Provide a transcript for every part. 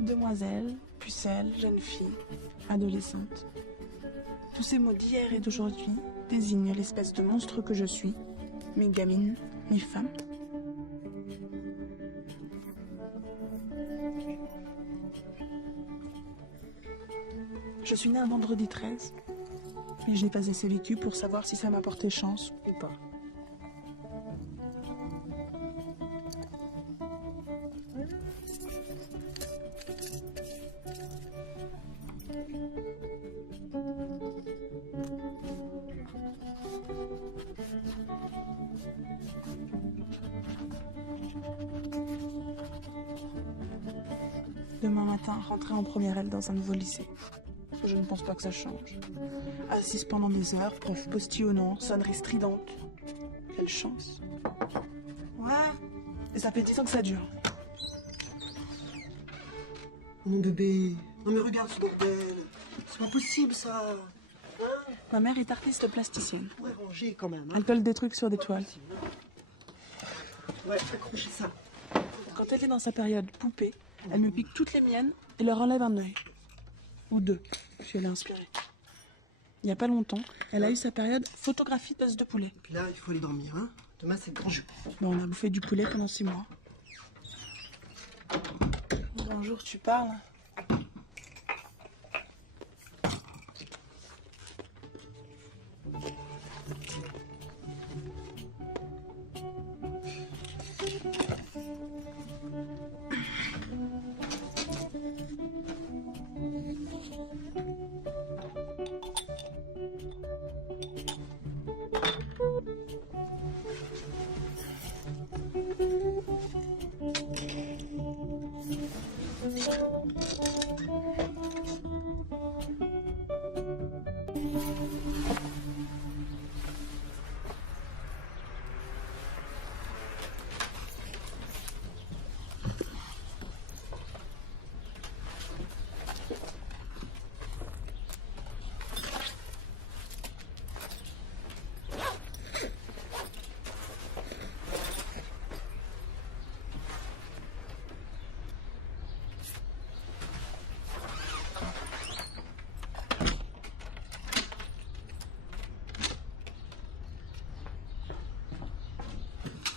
Demoiselle, pucelle, jeune fille, adolescente. Tous ces mots d'hier et d'aujourd'hui désignent l'espèce de monstre que je suis, mi-gamine, mi-femme. Je suis née un vendredi 13, et je n'ai pas assez vécu pour savoir si ça m'a porté chance ou pas. Demain matin, rentrer en première L dans un nouveau lycée. Je ne pense pas que ça change. Assise pendant des heures, prof postillonnant, sonnerie stridente. Quelle chance. Ouais. Et ça fait 10 ans que ça dure. Mon bébé, non mais regarde ce bordel. C'est pas possible ça. Hein? Ma mère est artiste plasticienne. On pourrait ranger quand même. Hein? Elle colle des trucs sur des toiles. Ouais, accrochez ça. Quand elle est dans sa période poupée, elle me pique toutes les miennes et leur enlève un œil. Ou deux, si elle est inspirée. Il n'y a pas longtemps, elle a eu sa période photographie d'os de poulet. Et puis là, il faut aller dormir. Hein? Demain, c'est le grand jeu. Bon, on a bouffé du poulet pendant 6 mois. Bonjour, tu parles?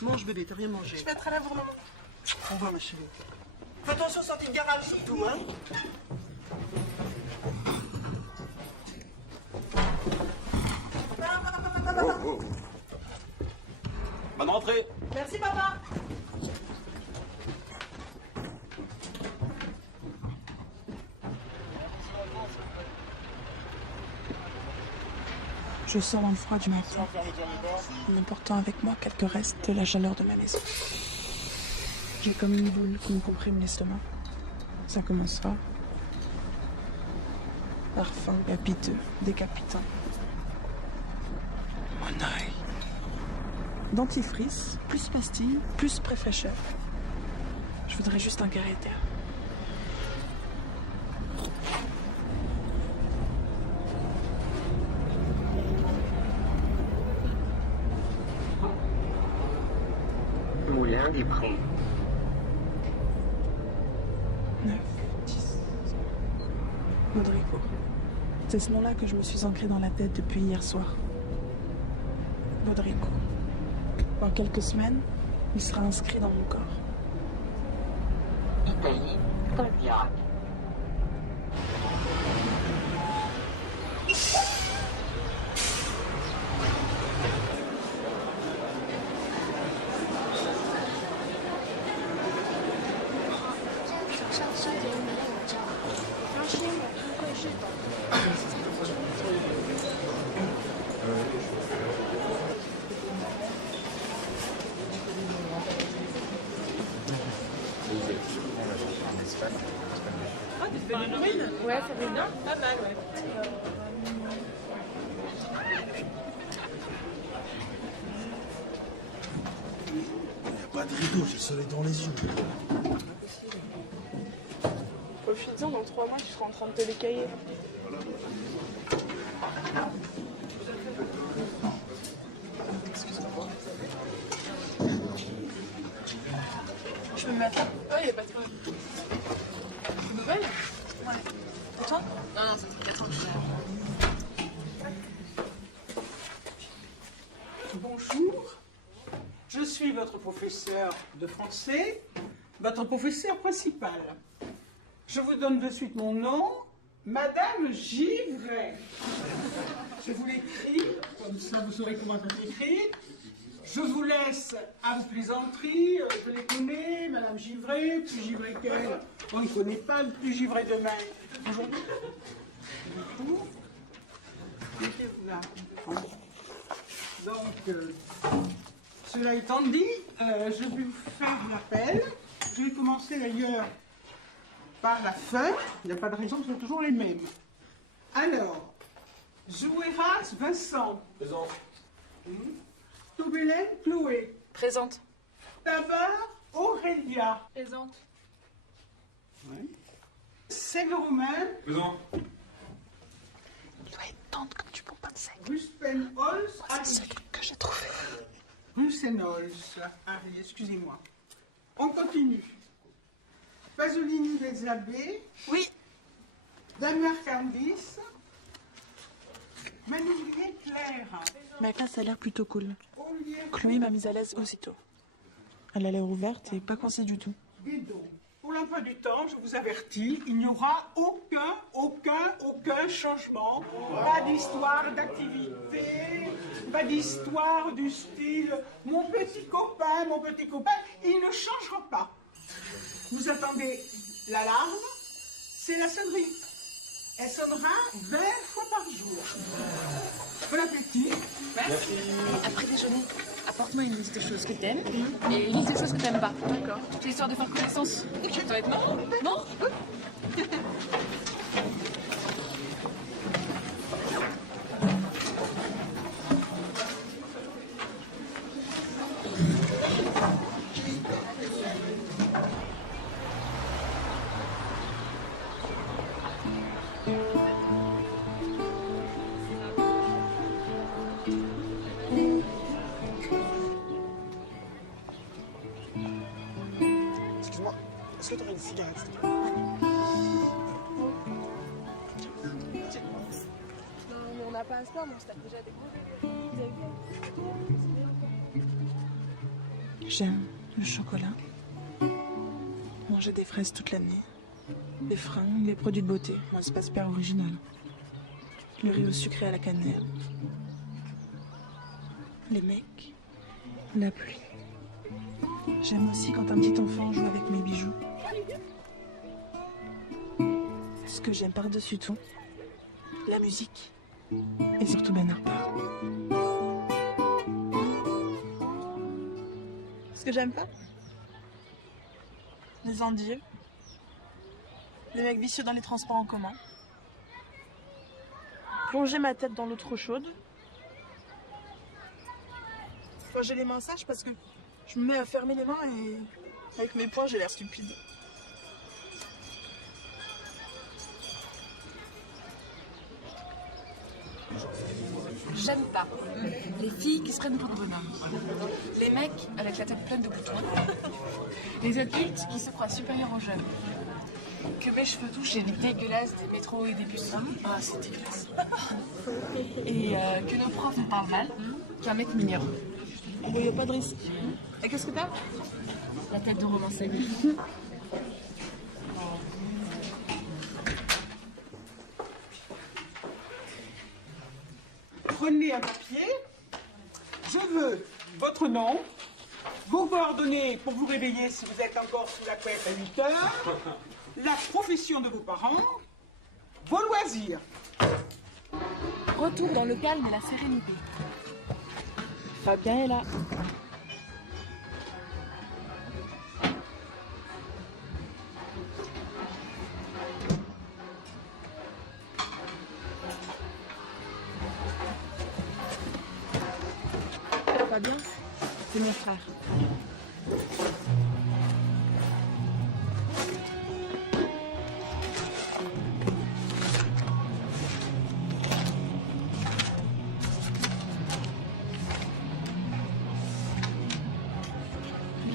Mange bébé, t'as rien mangé. Je vais être à la bourre. Au revoir ma chérie. Fais attention, sortie de garage surtout, hein. Oh. Bonne rentrée. Merci papa. Je sors dans le froid du matin, en emportant avec moi quelques restes de la chaleur de ma maison. J'ai comme une boule qui me comprime l'estomac. Ça commencera. Parfum capiteux, décapitant. Mon œil. Dentifrice, plus pastilles, plus préfècheur. Je voudrais juste un carré d'air. Moulin des Prés. 9, 10. Baudricourt. C'est ce nom-là que je me suis ancré dans la tête depuis hier soir. Baudricourt. Dans quelques semaines, il sera inscrit dans mon corps. Italie, Tolbiac. Ah, des feuilles de brune? Ouais, ça fait bien. Pas mal, ouais. Il n'y a pas de rideau, j'ai le soleil dans les yeux. Profites-en, dans 3 mois, tu seras en train de te les cailler. Excuse-moi. Je peux me mettre là? Ouais, y a pas de problème. Une nouvelle? Ouais. Et toi? Non, non, ça fait 4 ans que je suis là. Bonjour, je suis votre professeur de français, votre professeur principal. Je vous donne de suite mon nom, Madame Givray. Je vous l'écris, comme ça vous saurez comment ça s'écrit. Je vous laisse à vos plaisanteries, je les connais, Madame Givray, plus Givray qu'elle. On ne connaît pas le plus Givray demain. Aujourd'hui. Bonjour. Mettez-vous là. Donc, cela étant dit, je vais vous faire un rappel. Je vais commencer d'ailleurs par la fin. Il n'y a pas de raison, ce sont toujours les mêmes. Alors, Zouéras Vincent. Présent. Toubélène Chloé. Présente. Tabar Aurélia. Présente. Oui. Ségue-Romain. Présent. Il doit être tendre comme du bonbon de sec. Ruspenholz. C'est celui que j'ai trouvé. Ruspenholz. Harry, excusez-moi. On continue. Pasolini Bezzabé. Oui. Damien Candis. Manoulier Claire. Ma classe a l'air plutôt cool. Olivier Chloé m'a mise à l'aise aussitôt. Elle a l'air ouverte et pas coincée du tout. Guédon. Pour l'emploi du temps, je vous avertis, il n'y aura aucun changement. Pas d'histoire d'activité, pas d'histoire du style mon petit copain, il ne changera pas. Vous attendez l'alarme, c'est la sonnerie. Elle sonnera 20 fois par jour. Bon appétit. Merci. Après déjeuner, apporte-moi une liste de choses que t'aimes et une liste de choses que t'aimes pas. D'accord. C'est histoire de faire connaissance. Ça va être marrant. Non? Excuse-moi, est-ce que tu aurais une cigarette, s'il te plaît? Non, mais on n'a pas à se plaindre, on se tape déjà des J'aime le chocolat. Manger des fraises toute l'année. Les fringues, les produits de beauté. Moi, c'est pas super original. Le riz au sucré à la cannelle. Les mecs. La pluie. J'aime aussi quand un petit enfant joue avec mes bijoux. Ce que j'aime par-dessus tout, la musique. Et surtout Ben Harper. Ce que j'aime pas, les endives, les mecs vicieux dans les transports en commun, plonger ma tête dans l'eau trop chaude. Quand j'ai les mains sèches parce que je me mets à fermer les mains et avec mes poings j'ai l'air stupide. J'aime pas les filles qui se prennent pour des bonhommes, les mecs avec la tête pleine de boutons, les adultes qui se croient supérieurs aux jeunes, que mes cheveux touchent les dégueulasses des métros et des bus. Ah, c'est dégueulasse. Et que nos profs nous parlent mal, qu'un mec mignon. Bon, y a pas de risque. Et qu'est-ce que t'as? La tête de romancé. Prenez un papier. Je veux votre nom, vos coordonnées pour vous réveiller si vous êtes encore sous la couette à 8 heures, la profession de vos parents, vos loisirs. Retour dans le calme et la sérénité. Fabien est là. Fabien, c'est mon frère.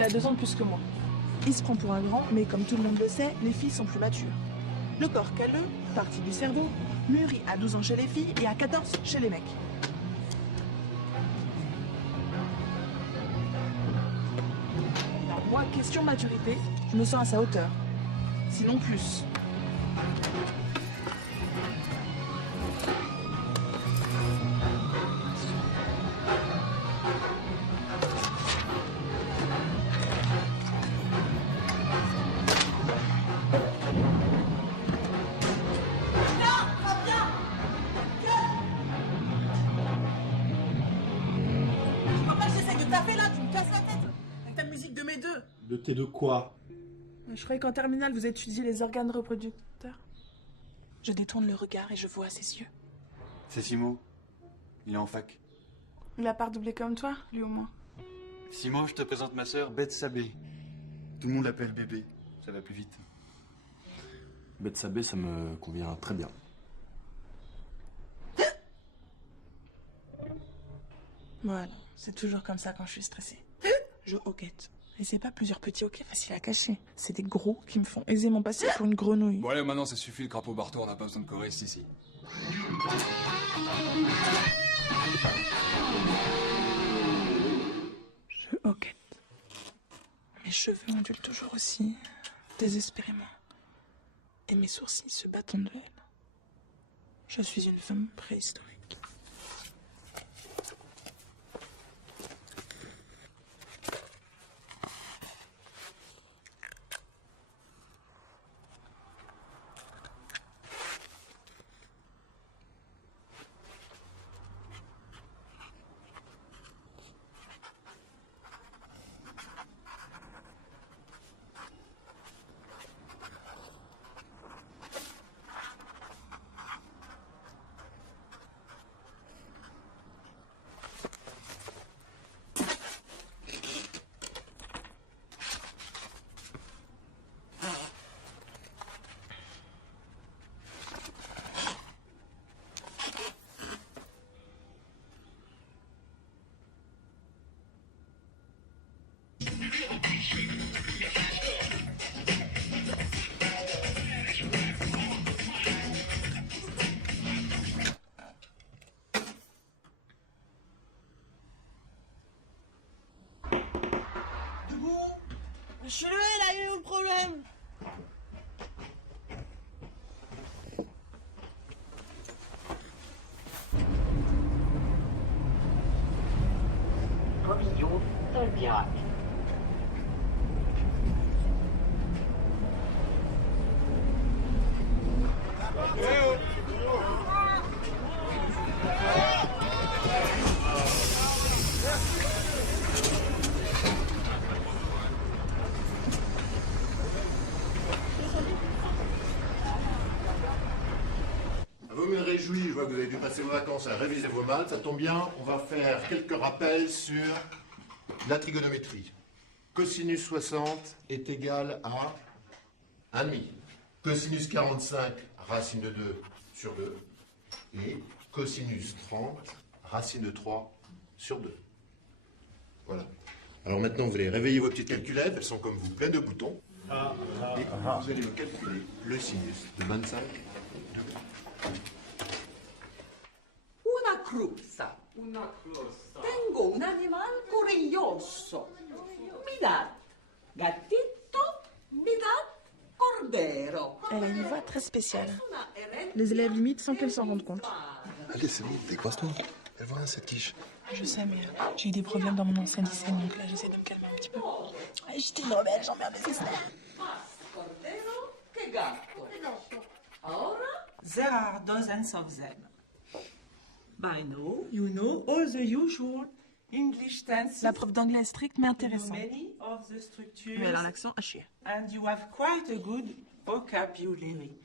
a 2 ans de plus que moi. Il se prend pour un grand, mais comme tout le monde le sait, les filles sont plus matures. Le corps calleux, partie du cerveau, mûrit à 12 ans chez les filles et à 14 chez les mecs. Alors moi, question maturité, je me sens à sa hauteur. Sinon plus. De tes de quoi? Je croyais qu'en terminale, vous étudiez les organes reproducteurs. Je détourne le regard et je vois ses yeux. C'est Simo. Il est en fac. Il a pas redoublé comme toi, lui au moins. Simo, je te présente ma sœur, Beth Sabé. Tout le monde l'appelle bébé. Ça va plus vite. Beth Sabé, ça me convient très bien. Voilà, c'est toujours comme ça quand je suis stressée. Je hoquette. Et c'est pas plusieurs petits hoquets faciles à cacher. C'est des gros qui me font aisément passer pour une grenouille. Bon allez, maintenant ça suffit, le crapaud Barto, on n'a pas besoin de choristes ici. Je hoquette. Mes cheveux ondulent toujours aussi, désespérément. Et mes sourcils se battent en duel. Je suis une femme préhistorique. Je suis levé là, il est où le problème? Pavillon Tolbiac. Vous me réjouis, je vois que vous avez dû passer vos vacances à réviser vos maths. Ça tombe bien, on va faire quelques rappels sur la trigonométrie. Cosinus 60 est égal à 1,5. Cosinus 45, racine de 2 sur 2. Et cosinus 30, racine de 3 sur 2. Voilà. Alors maintenant, vous allez réveiller vos petites calculettes. Elles sont comme vous, pleines de boutons. Et vous allez me calculer le sinus de 25 degrés. Una cruzza. Una cruzza. Tengo un animal curioso. Mi dà gatito, mi dà cordero. Elle a une voix très spéciale. Les élèves l'imitent sans qu'elle s'en rende compte. Allez, c'est bon, décoince-toi. Elle voit rien, cette quiche. Je sais, mais j'ai eu des problèmes dans mon ancien lycée, donc là j'essaie de me calmer un petit peu. J'étais une rebelle, j'emmerde les externes. Cordero che gatto. Ora? There are dozens of them. By now, you know all the usual English tenses. La prof d'anglais est stricte mais intéressante. Many of the structures. Mais elle a l'accent à chier. And you have quite a good vocabulary.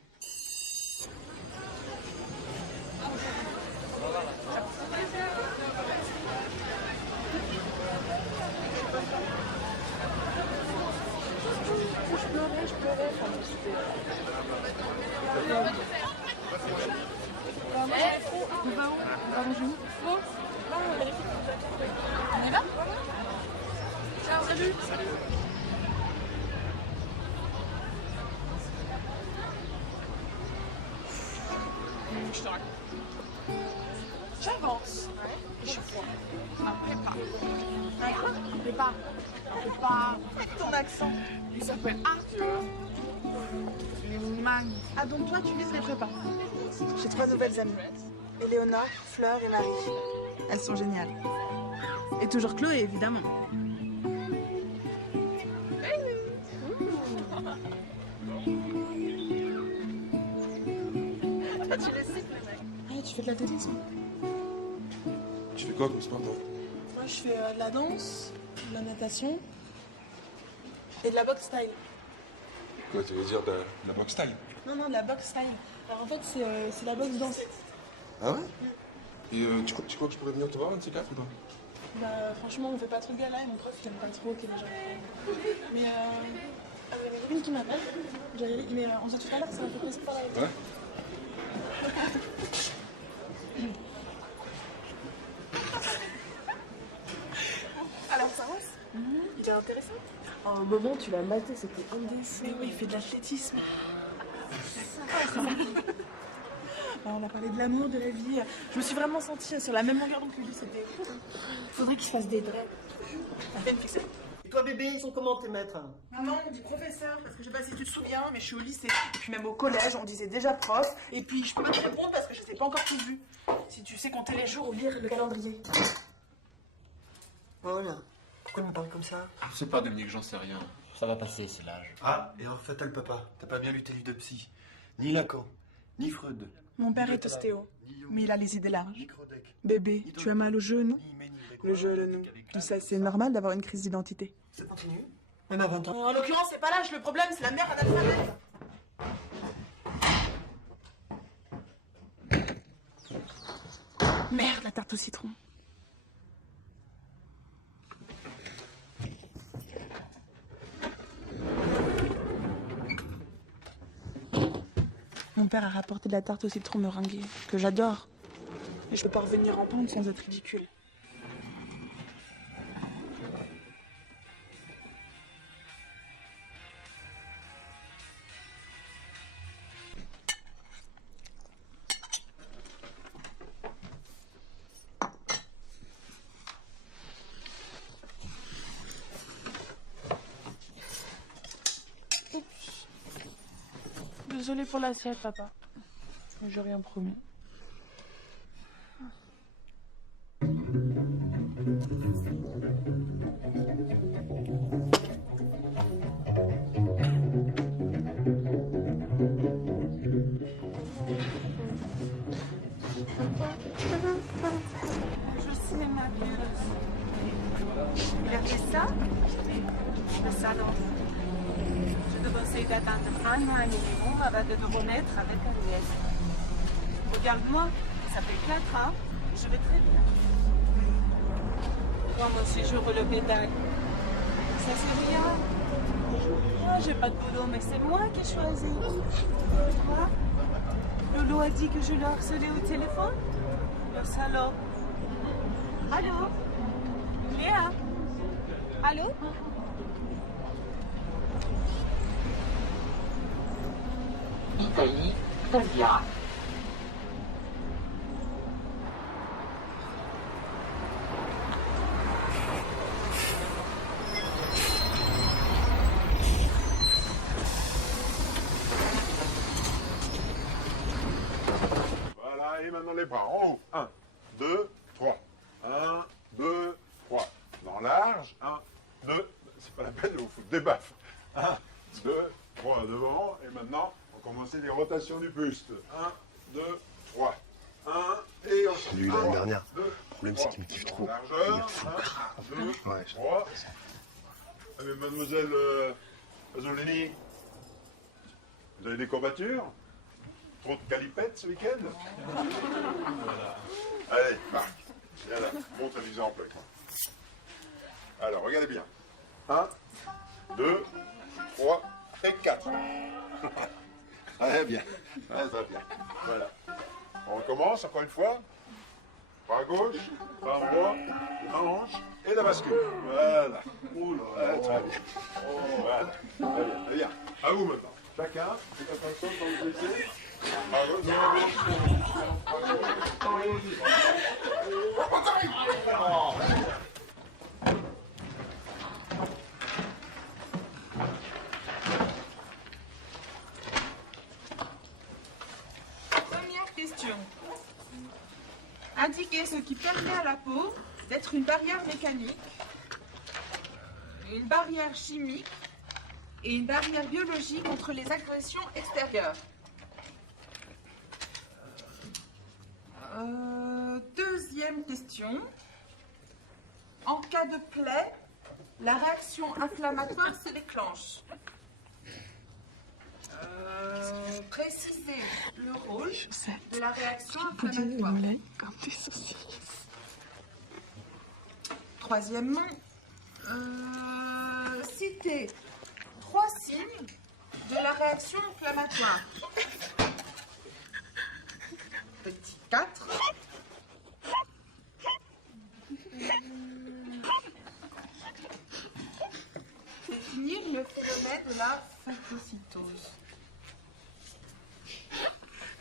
Je pleurais. On y va? Ciao, salut. que je te raconte? J'avance. Et je vois un prépa. Un quoi? Prépa. Avec ton accent. Il s'appelle Arthur. Il est magnifique. Ah donc toi tu vises les prépas. J'ai 3 nouvelles amies. Éléonore, Fleur et Marie. Elles sont géniales. Et toujours Chloé évidemment. Ah, tu le sais, le mec. Ah, tu fais de l'athlétisme. Tu fais quoi comme sport, toi? Moi, je fais de la danse, de la natation et de la boxe style. Quoi, tu veux dire de la boxe style? Non, de la boxe style. Alors en fait, c'est la boxe danse. Ah ouais? Et tu crois que je pourrais venir te voir un de ces quatre ou pas? Bah, franchement, on fait pas trop de gala et mon prof, il aime pas trop que les gens. Mais il y a mes copines qui m'appellent. Mais on se dit tout à l'heure, ça m'a fait plaisir de parler avec toi. Ouais. Alors, ça avance? Il est intéressant. À un moment, tu l'as maté, c'était indécent. Mais oui, il fait de l'athlétisme. On a parlé de l'amour, de la vie. Je me suis vraiment sentie sur la même longueur d'onde que lui. C'était fou. Il faudrait qu'il se fasse des dreads. Ça fait une fixette. Et toi, bébé, ils sont comment tes maîtres? Maman, on dit professeur, parce que je sais pas si tu te souviens, mais je suis au lycée. Et puis même au collège, on disait déjà prof. Et puis je peux pas te répondre parce que je sais pas encore tout vu. Si tu sais compter les jours ou lire le calendrier. Voilà. Pourquoi il me parle comme ça? Je sais pas, Dominique, j'en sais rien. Ça va passer, c'est l'âge. Ah, erreur fatale, papa. T'as pas bien lu tes livres de psy. Ni Lacan, ni Freud. Mon père est ostéo, mais il a les idées larges. Bébé, tu as mal au genou? Le genou. Tout ça, c'est normal d'avoir une crise d'identité. Ça continue? Même à 20 ans. En l'occurrence, c'est pas l'âge le problème, c'est la mère analphabète. Merde, la tarte au citron. Mon père a rapporté de la tarte au citron meringuée, que j'adore. Mais je peux pas revenir en pente sans être ridicule. Désolée pour l'assiette, papa. Mais j'ai rien promis. Je sais, ma pieuse. Il a fait ça? Le salon. Je te conseille d'attendre un an et demi avant de te remettre avec Agnès. Regarde-moi, ça fait 4 ans, je vais très bien. Moi, mon séjour le pédale. Ça, c'est rien. Moi, j'ai pas de boulot, mais c'est moi qui ai choisi. Quoi? Lolo a dit que je le harcelais au téléphone? Le salaud. Allô? Léa? Allô? Italie, Fabia. Voilà, et maintenant les bras en haut. 1, 2, 3. 1, 2, 3. Dans large. 1, 2. C'est pas la peine de vous foutre des baffes. 1, 2, 3 devant. Et maintenant, on va commencer les rotations du buste. 1, 2, 3. 1, et on s'en Lui, l'année dernière. Le problème, c'est qu'il me kiffe trop. Il est fou. 1, 2, 3. Ah, mais mademoiselle Pasolini, vous avez des courbatures? Trop de calipettes ce week-end? Voilà. Allez, Marc, viens là, montre l'exemple. Alors, regardez bien. 1, 2, 3 et 4. Très bien. Ouais, très bien. Voilà. On recommence encore une fois. Bras à gauche, bras en droit, la hanche et la bascule. Voilà. Ouais, très bien. Voilà. Très bien. Très bien. À vous maintenant. Chacun, c'est attention dans le PC. Première question. Indiquez ce qui permet à la peau d'être une barrière mécanique, une barrière chimique et une barrière biologique contre les agressions extérieures. Deuxième question. En cas de plaie, la réaction inflammatoire se déclenche. Précisez le rôle de la réaction inflammatoire. Troisièmement, citez 3 signes de la réaction inflammatoire. Petit 4. Définir le phénomène de la phagocytose.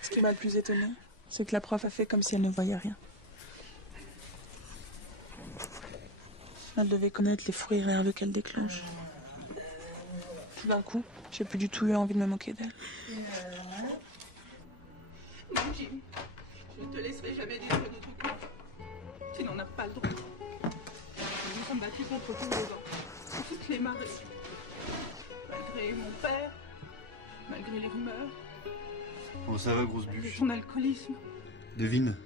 Ce qui m'a le plus étonné, c'est que la prof a fait comme si elle ne voyait rien. Elle devait connaître les fous rires nerveux qu'elle déclenche. Tout d'un coup, j'ai plus du tout eu envie de me moquer d'elle. Non, Jim, je ne te laisserai jamais dire de notre couple. Tu n'en as pas le droit. Nous nous sommes battus contre tous les vents, contre toutes les marées. Malgré mon père, malgré les rumeurs, Oh, ça va, grosse malgré bûche. ton alcoolisme. Devine.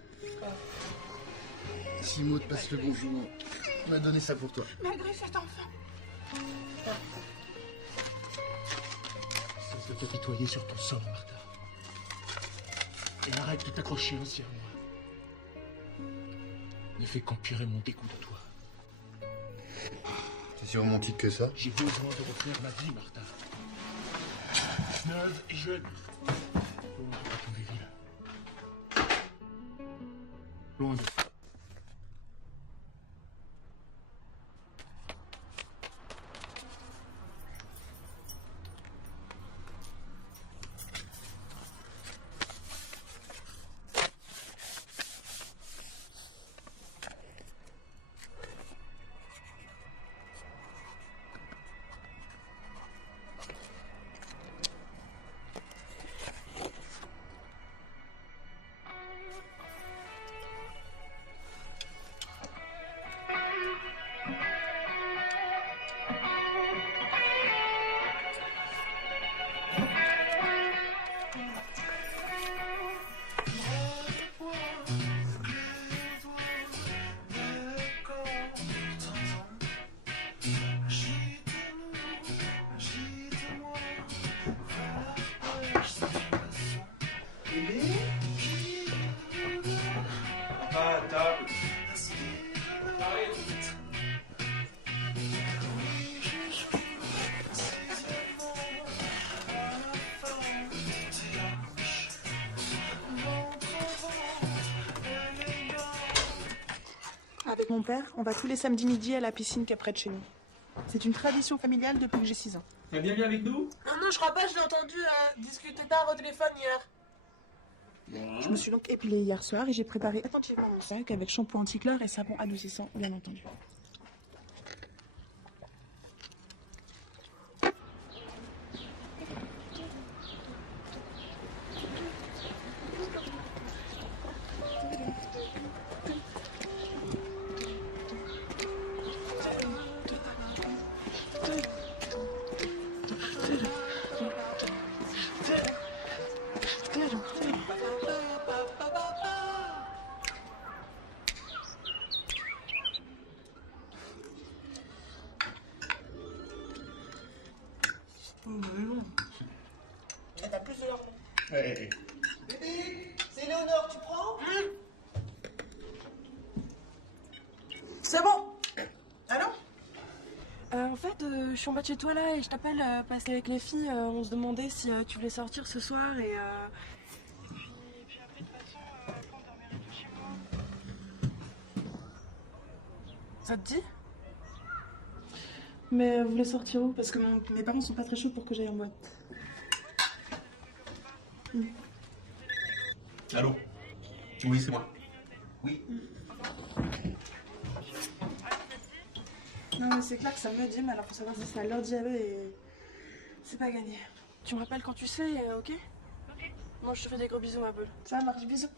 Si Maud passe le bonjour, on va donner ça pour toi. Malgré cet enfant. Cesse de t'apitoyer sur ton sort, Martha. Et arrête de t'accrocher aussi à moi. Ne fais qu'empirer mon dégoût de toi. C'est si romantique que ça. J'ai besoin de refaire ma vie, Martha. Neuve et jeune. Loin de ton ville. Loin de... Avec mon père, on va tous les samedis midi à la piscine qui est près de chez nous. C'est une tradition familiale depuis que j'ai 6 ans. T'as bien avec nous? Non, je crois pas, je l'ai entendu discuter tard au téléphone hier. Je me suis donc épilée hier soir et j'ai préparé attentivement mon sac avec shampoing anti-clair et savon adoucissant, bien entendu. T'as plus de l'heure. Hey. Bébé, c'est Léonore, tu prends? C'est bon. Allô? En fait, je suis en bas de chez toi là et je t'appelle parce qu'avec les filles, on se demandait si tu voulais sortir ce soir et puis après de toute façon, quand on dormirait tous chez moi. Ça te dit? Mais vous voulez sortir où? Parce que mes parents sont pas très chauds pour que j'aille en boîte. Allô? Oui, c'est moi. Oui. Non mais c'est clair que ça me dit, mais alors faut savoir si ça leur dit à eux et c'est pas gagné. Tu me rappelles quand tu sais, ok? Ok. Moi je te fais des gros bisous ma boule. Ça marche, bisous.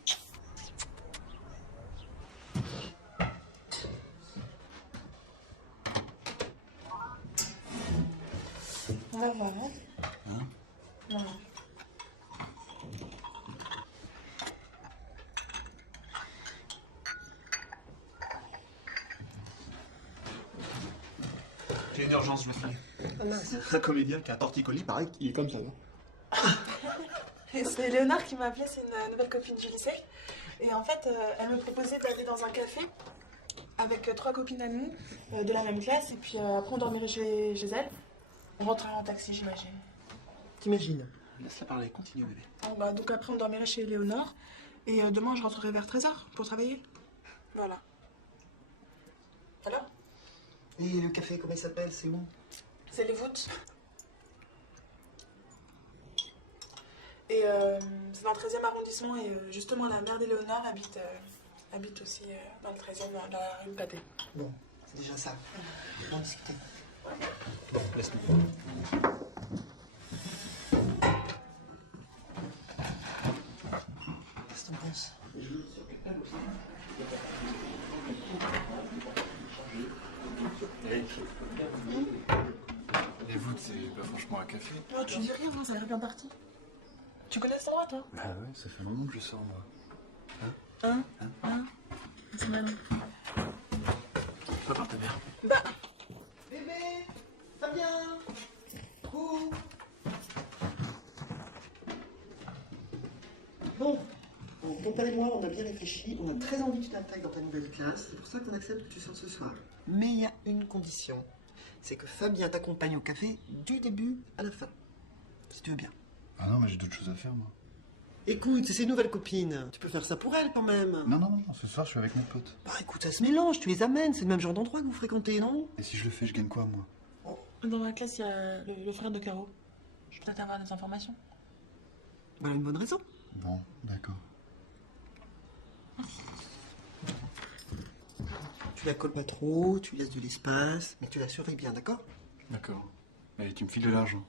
On va voir, hein? Hein? Non. J'ai une urgence, je vais filer. Ah mince. Un comédien qui a un torticolis, pareil, il est comme ça, non? Et c'est Léonard qui m'a appelé, c'est une nouvelle copine du lycée. Et en fait, elle me proposait d'aller dans un café avec 3 copines à nous de la même classe. Et puis après, on dormirait chez elle. On rentrerait en taxi, j'imagine. T'imagines? Laisse-la parler, continue, bébé. Donc après, on dormirait chez Léonore. Et demain, je rentrerai vers 13h pour travailler. Voilà. Alors? Et le café, comment il s'appelle? C'est où? C'est les voûtes. Et c'est dans le 13e arrondissement. Et justement, la mère d'Éléonore habite aussi dans le 13e, dans la rue Pâté. Bon, c'est déjà ça. On va en discuter. Laisse-nous. Qu'est-ce que t'en penses? Les voûtes, c'est pas franchement un café. Oh, tu dis rien, ça a l'air bien parti. Tu connais cet endroit, toi? Bah ouais, ça fait un moment que je sors, moi. Hein? C'est malin. Va voir ta mère. Bah, Bébé, Fabien, coucou. Bon, ton père et moi, on a bien réfléchi, on a très envie que tu t'intègres dans ta nouvelle classe, c'est pour ça qu'on accepte que tu sortes ce soir. Mais il y a une condition, c'est que Fabien t'accompagne au café du début à la fin, si tu veux bien. Ah non, mais j'ai d'autres choses à faire, moi. Écoute, c'est ses nouvelles copines, tu peux faire ça pour elles quand même. Non, ce soir, je suis avec mes potes. Bah écoute, ça se mélange, tu les amènes, c'est le même genre d'endroit que vous fréquentez, non? Et si je le fais, je gagne quoi, moi? dans ma classe, il y a le frère de Caro. Je peux peut-être avoir des informations. Voilà une bonne raison. Bon, d'accord. Tu la colles pas trop, tu laisses de l'espace, mais tu la surveilles bien, d'accord? D'accord. Et tu me files de l'argent.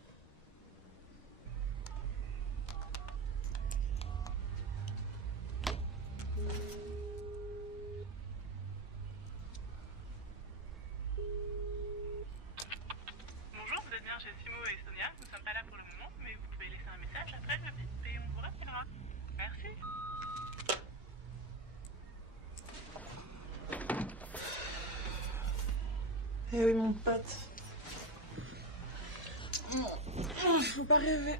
Bonjour, vous êtes bien chez Simo et Sonia. Nous ne sommes pas là pour le moment, mais vous pouvez laisser un message après le bip et on vous rappellera. Merci. Eh oui, mon pote. Faut pas rêver.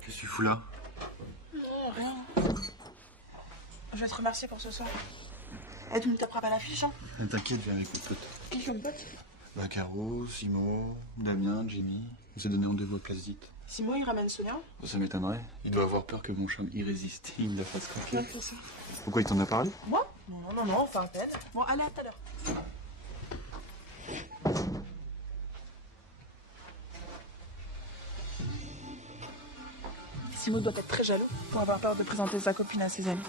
Qu'est-ce que tu fous là? Non, rien. Je vais te remercier pour ce soir. Eh, tu ne taperas pas l'affiche, hein? T'inquiète, viens avec mes potes. Qui comme pote? Bah, Caro, Simon, Damien, Jimmy. On s'est donné rendez-vous à Place Dite. Simon, il ramène Sonia? Ça m'étonnerait. Il doit avoir peur que mon charme irrésistible la fasse craquer. Ouais, c'est ça. Pourquoi il t'en a parlé? Moi? Non, enfin, peut-être. Bon, allez, à tout à l'heure. Simon doit être très jaloux pour avoir peur de présenter sa copine à ses amis.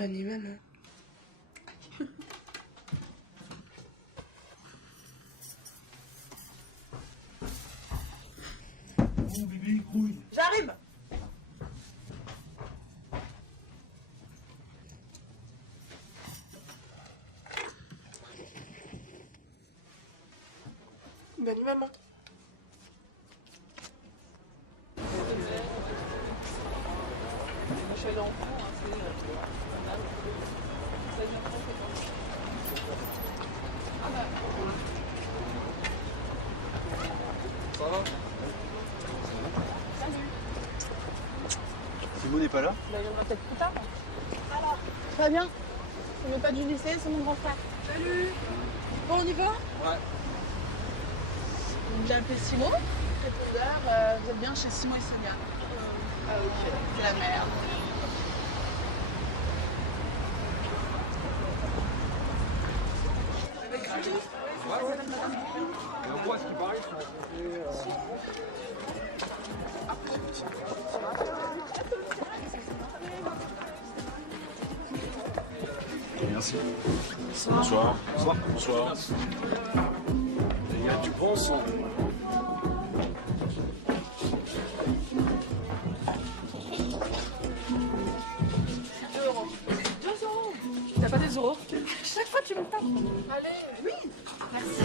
Annie, maman. Bon, bébé, couille. J'arrive! Bonne nuit, maman. Ça va? Salut. Simon n'est pas là? Il viendra peut-être plus tard. Alors, ça va bien? C'est le pas du lycée, c'est mon grand frère. Salut. Bon, on y va? Ouais. J'ai appelé Simon, répondeur, vous êtes bien chez Simon et Sonia. Ah ok, c'est la merde. qui? Et en gros, à ce qui paraît, ils sont rencontrés. Merci. Bonsoir. Bonsoir. Bonsoir. Les gars, tu penses? T'as pas des euros? Chaque fois tu me tapes. Allez. Oui. Merci.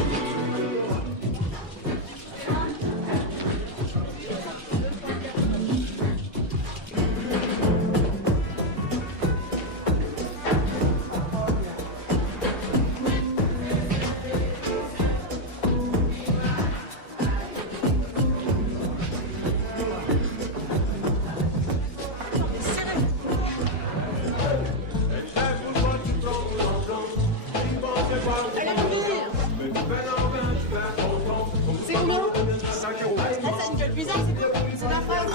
C'est combien? 5 €. C'est une gueule bizarre, c'est de la fraise.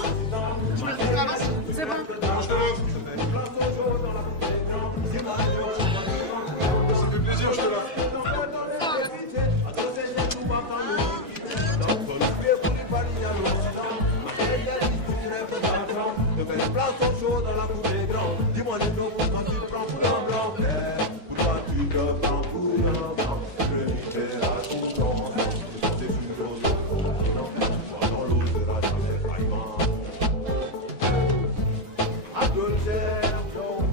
Je le fais ramasser. C'est bon. Ça fait plaisir, je te la fais. Dis-moi les noms quand tu te prends pour un blanc. Pourquoi tu te prends pour un blanc? Je lui fais la confiance. C'est une chose dans l'eau sera jamais faillant. À deux cerveaux.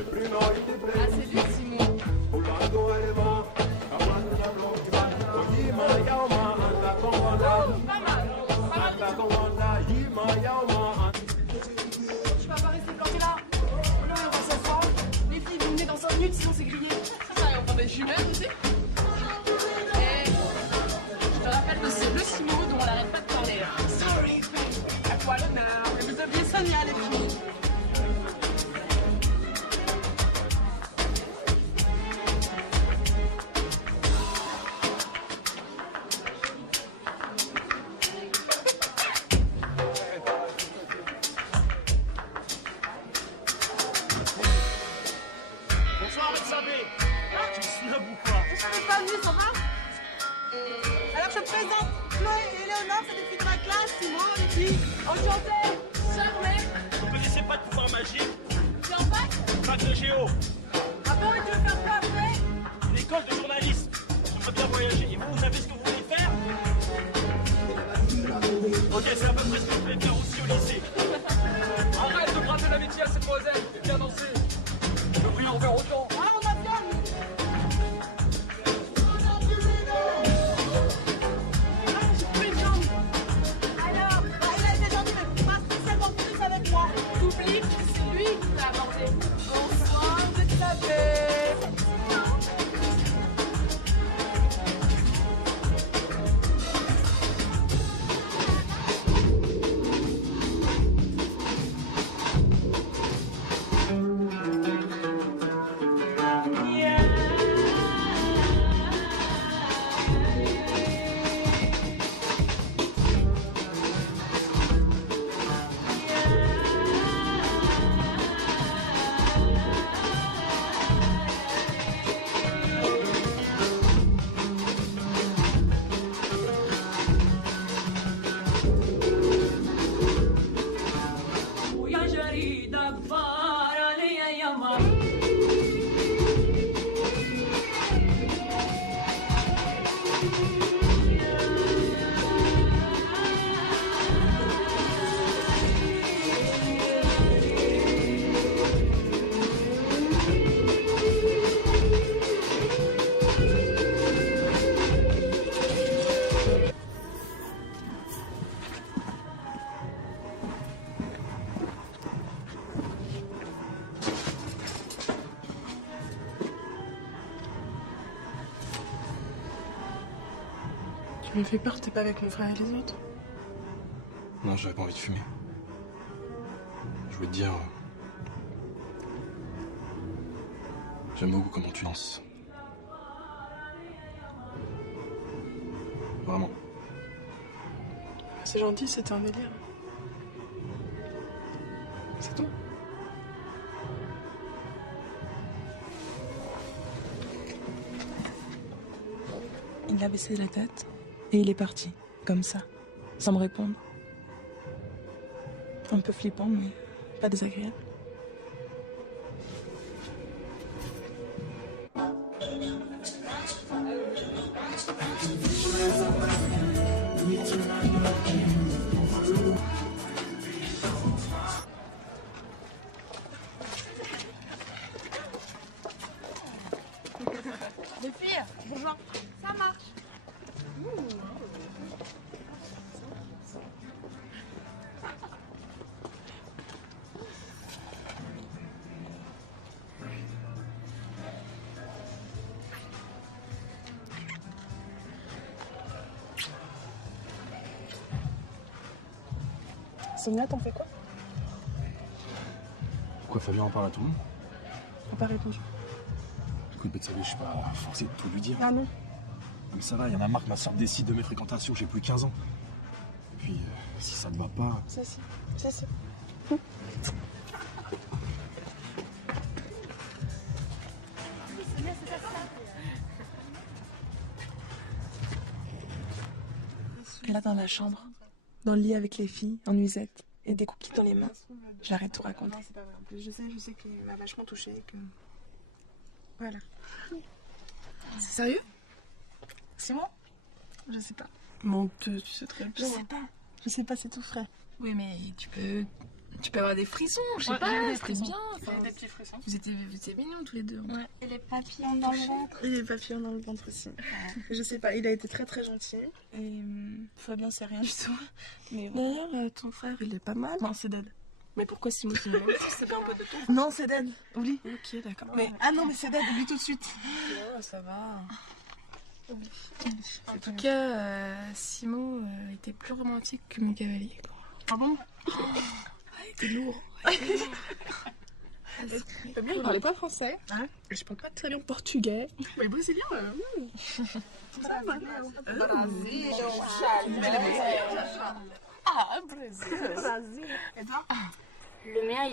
Et plus non, il te plaît. Ah, c'est lui, Simon. Pour la go et les mains. À moins de la blanc qui va. Yima yaoma, anta kongonda. Pas mal. Anta kongonda, yima yaoma. Tu vas pas rester planté là. Non, on va s'asseoir. Les filles, vous venez dans 5 minutes, sinon c'est grillé. Ça, et on prend des jumelles aussi. Et je te rappelle que c'est le Simon dont on n'arrête pas de parler. Sorry. À toi l'honneur. Et vous aviez Sonia, les filles. Bonsoir, Betsabé. Tu me snobs ou quoi? Je suis pas venue, ça va? Alors je te présente Chloé et Léonore, c'est des filles de ma classe, Simon, les filles. Enchantées. Charmé. Vous connaissez pas de pouvoir magique? T'es en fac? Fac de géo. Ah bon, et tu veux faire quoi après? Une école de journalisme. Je veux bien voyager. Et vous savez ce que vous voulez faire? Ok, c'est à peu près ce que je voulais faire aussi au lycée. Arrête de gratter l'amitié à cette demoiselle. Et viens danser. Le prix en verre autant. Ah, on a bien. Ah, j'ai pris une jambe. Alors, il a été gentil, mais pas spécialement plus avec moi. T'oublies que c'est lui qui t'a abordé. Bonsoir, vous êtes tapés. ويا جريدك فار علي يما Tu me fais peur, t'es pas avec mon frère et les autres? Non, j'avais pas envie de fumer. Je voulais te dire. J'aime beaucoup comment tu danses. Vraiment. C'est gentil, c'était un délire. C'est tout. il a baissé la tête et il est parti, comme ça, sans me répondre. Un peu flippant, mais pas désagréable. Les filles, bonjour. Ça marche. Sonia, t'en fais quoi? Pourquoi Fabien en parle à tout le monde? T'as pas répondu. Écoute, Betsabe, je suis pas forcé de tout lui dire. Ah non. Mais ça va, il y en a marre que ma soeur décide de mes fréquentations, j'ai plus 15 ans. Et puis, si ça ne va pas... Si. Là, dans la chambre, dans le lit avec les filles, en nuisette, et des cookies dans les mains, j'arrête de tout raconter. Non, c'est pas vrai. En plus, je sais qu'il m'a vachement touchée. Que... Voilà. C'est sérieux? C'est moi? Je sais pas. Mon Dieu, tu sais très bien. Je sais pas, c'est tout frais. Oui, mais tu peux avoir des frissons, je sais Ouais, pas, j'ai des c'est frissons. bien. J'ai Enfin, des petits frissons. vous étiez mignons tous les deux. Ouais. Et les papillons dans le ventre. Et les papillons dans le ventre aussi. Je sais pas, il a été très très gentil. Et Fabien, c'est rien du tout. Mais bon. D'ailleurs, ton frère, il est pas mal. Non, c'est dead. Mais pourquoi Simon c'est mal? C'est pas un peu de tout. Non, c'est dead. Oublie. Ok, d'accord. Mais, ah non, mais c'est dead, oublie tout de suite. Ouais, ça va. En tout cas, Simon était plus romantique que mon cavalier. Quoi. Ah bon? Il était lourd. Fabien, il parlait pas français. Hein? Et je parle pas très bien portugais. Mais brésilien, Ah, Brésil. Et toi? Le mien,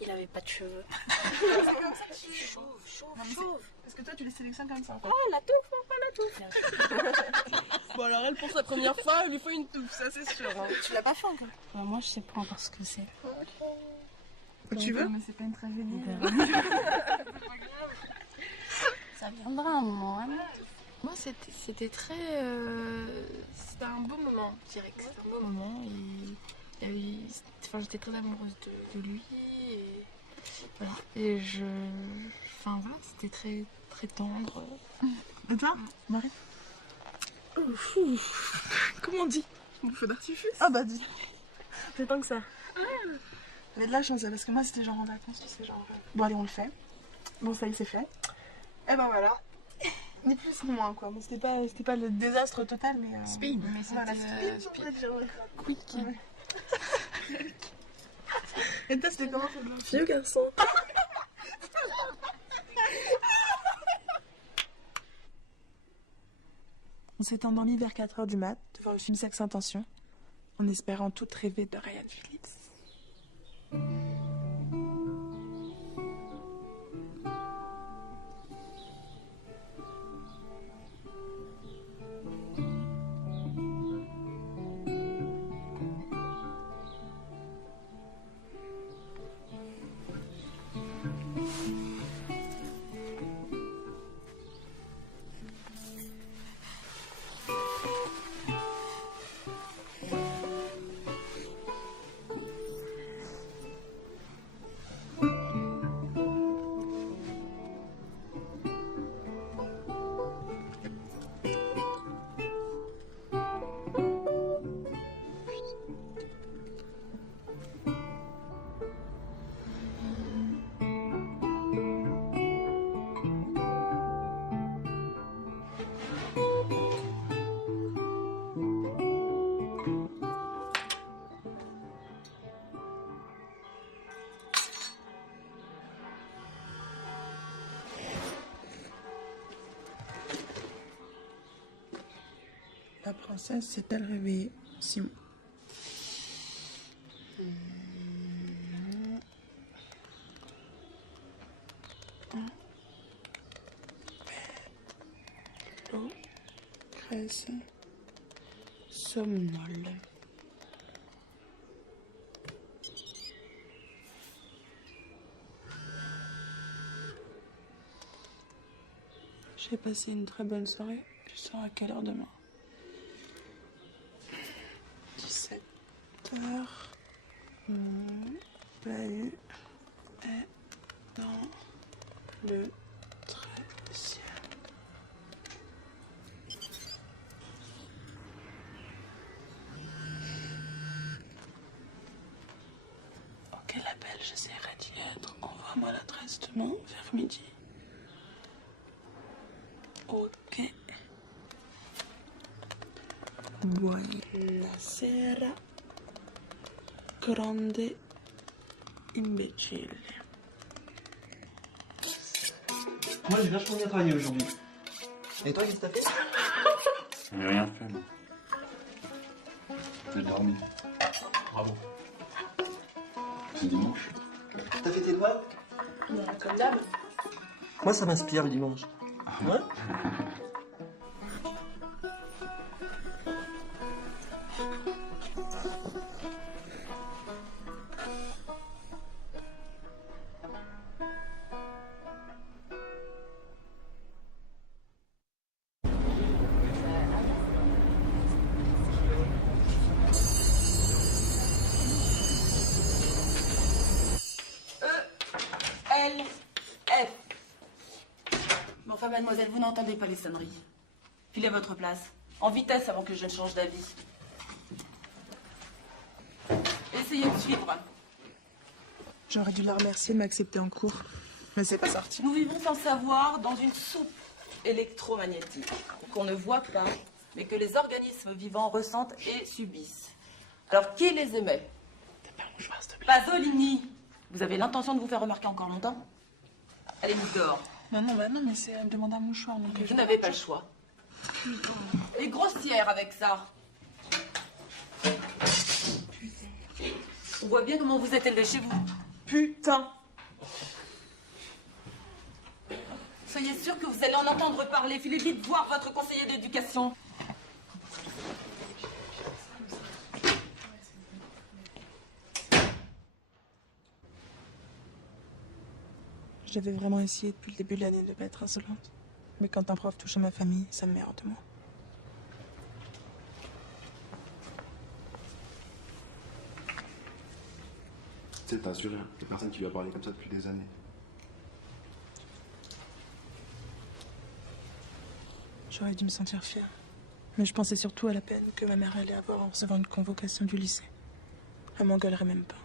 il avait pas de cheveux. C'est comme ça que tu Chauve. Parce que toi, tu les sélectionnes comme ça. Oh, la touffe, enfin la touffe. Bon, alors elle, pour sa première fois, il lui faut une touffe, ça c'est sûr. Hein. Tu l'as pas fait encore? Moi, je sais pas encore ce que c'est. Tu veux? Mais c'est pas une tragédie. Ça viendra un moment, hein. Moi, c'était très... c'était un beau moment, je dirais que c'était un beau moment. J'étais très amoureuse de lui. Et voilà. Et enfin, voilà, c'était très, très tendre. Et toi, Marie? Comment on dit? Le feu d'artifice? Ah bah dis. C'est tant que ça. T'avais de la chance, parce que moi, c'était genre en vacances, tu sais, genre... Bon, allez, on le fait. Bon, ça y est, c'est fait. Et ben voilà. Ni plus ni moins, quoi. Bon, c'était pas le désastre total, mais... Speed. Mais voilà, c'était... speed, on pourrait dire, ouais. Quick. Ouais. Et toi, c'était comment, Fabien? Vieux garçon. On s'est endormi vers 4h du mat, devant le film Sex Intention, en espérant toutes rêver de Ryan Phillips. La princesse s'est-elle réveillée, Simon? 13. Somnole. J'ai passé une très bonne soirée. Tu sors à quelle heure demain? 17h. Bahut est dans le 13e. Ok, l'appel, j'essaierai d'y être. Envoie-moi l'adresse demain vers midi. Ok. Buonasera. Grande imbécile. Moi, j'ai vachement bien travaillé aujourd'hui. Et toi, qu'est-ce que t'as fait? J'ai rien fait, moi. J'ai dormi. Bravo. C'est dimanche. T'as fait tes doigts? Comme d'hab. Moi, ça m'inspire le dimanche. Ouais. L-F. Bon, enfin, mademoiselle, vous n'entendez pas les sonneries. Filez à votre place. En vitesse avant que je ne change d'avis. Essayez de suivre. J'aurais dû la remercier de m'accepter en cours. Mais c'est pas sorti. Nous vivons sans savoir dans une soupe électromagnétique qu'on ne voit pas, mais que les organismes vivants ressentent et subissent. Alors, qui les émet? T'as pas un mouchoir, s'il te plaît. Pasolini. Vous avez l'intention de vous faire remarquer encore longtemps? Allez, mise dehors. Non, mais c'est elle me demande un mouchoir. Donc Vous n'avez pas le choix. Putain. Et grossière avec ça. On voit bien comment vous êtes élevé chez vous. Putain. Soyez sûr que vous allez en entendre parler. Filez vite voir votre conseiller d'éducation. J'avais vraiment essayé depuis le début de l'année de pas être insolente. Mais quand un prof touche à ma famille, ça me met hors de moi. Tu sais, t'as assuré, hein. Y'a personne qui lui a parlé comme ça depuis des années. J'aurais dû me sentir fière. Mais je pensais surtout à la peine que ma mère allait avoir en recevant une convocation du lycée. Elle m'engueulerait même pas.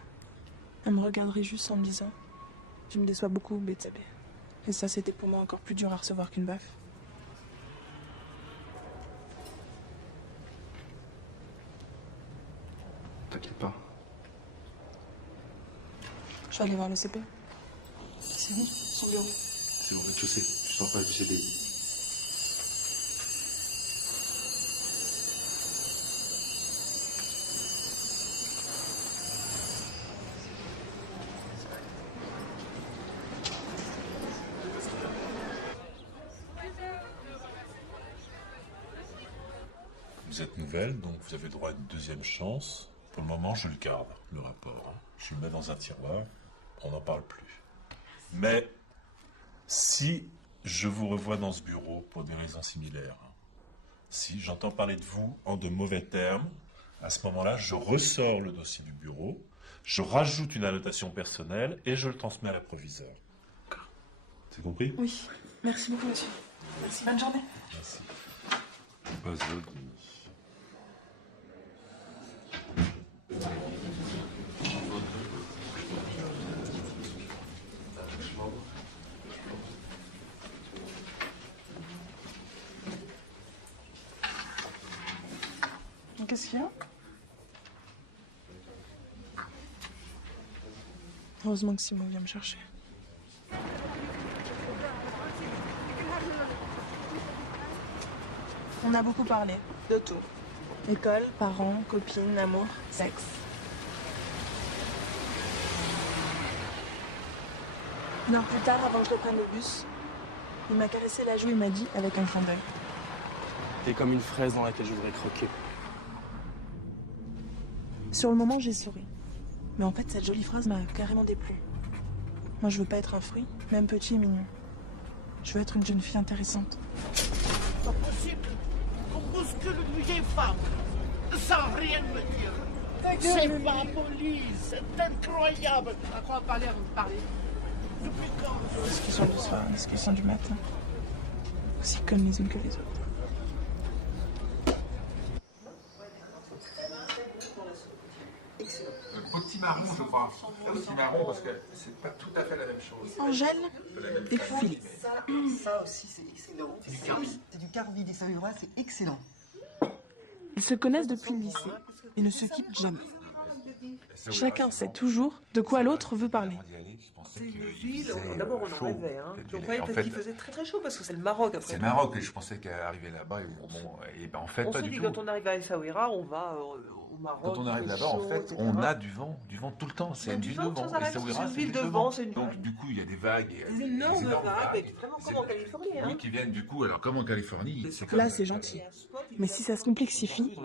Elle me regarderait juste en me disant « Tu me déçois beaucoup, Betsabé. » Et ça, c'était pour moi encore plus dur à recevoir qu'une baffe. T'inquiète pas. Je vais aller voir le CP. C'est où, son bureau? C'est au rez-de-chaussée, juste en face du CDI. Vous êtes nouvelle, donc vous avez droit à une deuxième chance. Pour le moment, je le garde, le rapport. Je le mets dans un tiroir, on n'en parle plus. Mais si je vous revois dans ce bureau pour des raisons similaires, si j'entends parler de vous en de mauvais termes, à ce moment-là, je ressors le dossier du bureau, je rajoute une annotation personnelle et je le transmets à la proviseure. C'est compris? Oui. Merci beaucoup, monsieur. Merci. Bonne journée. Merci. Qu'est-ce qu'il y a? Heureusement que Simon vient me chercher. On a beaucoup parlé, de tout. École, parents, copines, amour, sexe. Une heure plus tard, avant que je le prenne le bus, il m'a caressé la joue et m'a dit, avec un clin d'œil, « T'es comme une fraise dans laquelle je voudrais croquer. Sur le moment, j'ai souri. Mais en fait, cette jolie phrase m'a carrément déplu. Moi, je veux pas être un fruit, même petit et mignon. Je veux être une jeune fille intéressante. Pas possible. On bouscule une vieille femme. Sans rien me dire. C'est pas poli, c'est incroyable. À quoi parler avant de parler? Depuis quand? Discussion du soir, discussion du matin. Aussi connes les unes que les autres. Potimarron, je crois. Potimarron, parce que c'est pas tout à fait la même chose. Angèle et Philippe. Ça aussi, c'est excellent. C'est du carvi. C'est du carvi des Savoyards, c'est excellent. Ils se connaissent depuis le lycée et ne se quittent jamais. Chacun sait toujours de quoi l'autre veut parler. C'est une ville, d'abord on en rêvait, hein. On croyait peut-être qu'il faisait très très chaud parce que c'est le Maroc après. C'est le Maroc, et je pensais qu'arriver là-bas, et ben en fait, pas du tout. On s'est dit quand on arrive à Essaouira, on va au Maroc. Quand on arrive là-bas, en fait, on a du vent tout le temps. C'est une ville de vent. C'est une ville de vent, c'est une Donc du coup, il y a des vagues. Des énormes vagues, vraiment comme en Californie. Oui, qui viennent du coup, alors comme en Californie. Là, c'est gentil. Mais si ça se complexifie,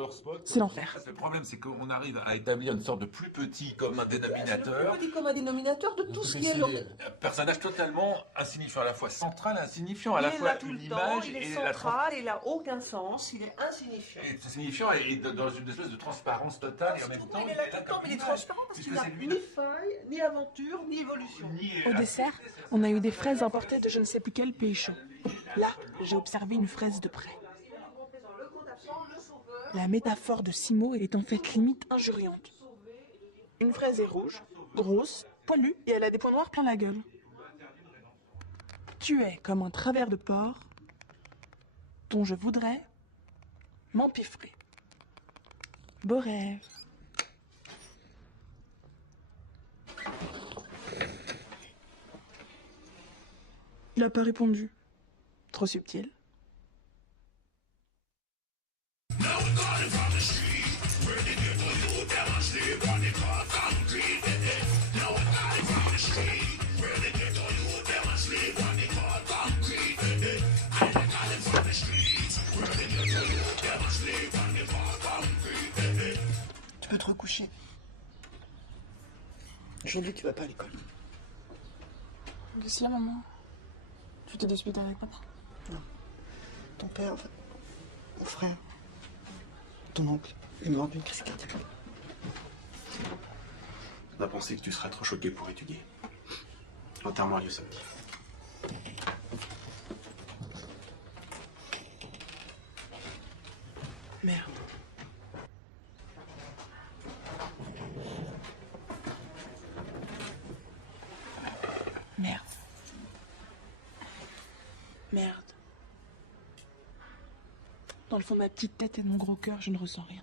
c'est l'enfer. Le problème, c'est qu'on arrive à établir une sorte de plus petit commun dénominateur. Comme un dénominateur de tout ce qui est. Un personnage totalement insignifiant, à la fois central et insignifiant, à la fois une image il est et central, il n'a aucun sens, il est insignifiant. Et insignifiant et dans une espèce de transparence totale et en même temps il est là tout le temps, mais il est transparent parce qu'il n'a ni faille, ni aventure, ni évolution. Au dessert, on a eu des fraises importées de je ne sais plus quel pays chaud. Là, j'ai observé une fraise de près. La métaphore de Simo est en fait limite injuriante. Une fraise est rouge, grosse, poilue et elle a des points noirs plein la gueule. Tu es comme un travers de porc dont je voudrais m'empiffrer. Beau rêve. Il n'a pas répondu. Trop subtil. Tu peux te recoucher. Aujourd'hui, tu vas pas à l'école. Qu'est-ce qu'il y a, maman? Tu t'es disputé avec papa? Non. Ton père, enfin, mon frère, ton oncle, il est mort d'une crise cardiaque. On a pensé que tu serais trop choqué pour étudier. L'enterrement a lieu samedi. Merde. Merde. Merde. Dans le fond de ma petite tête et de mon gros cœur, je ne ressens rien.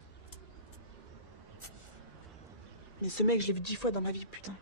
Mais ce mec, je l'ai vu 10 fois dans ma vie, putain.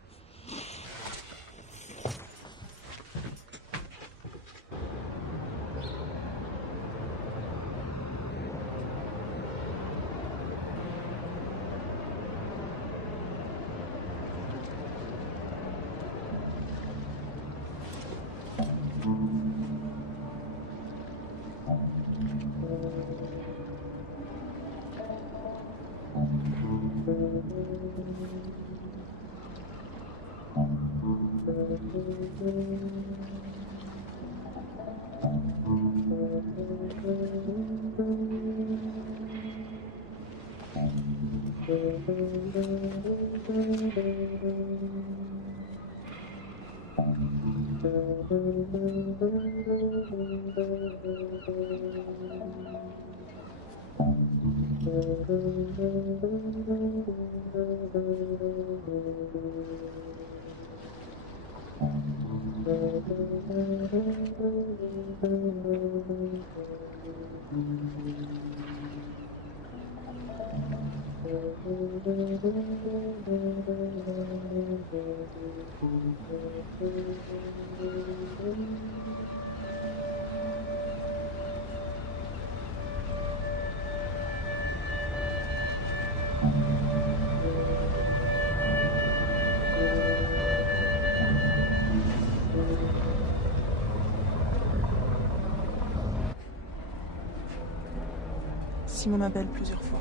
Simo m'appelle plusieurs fois.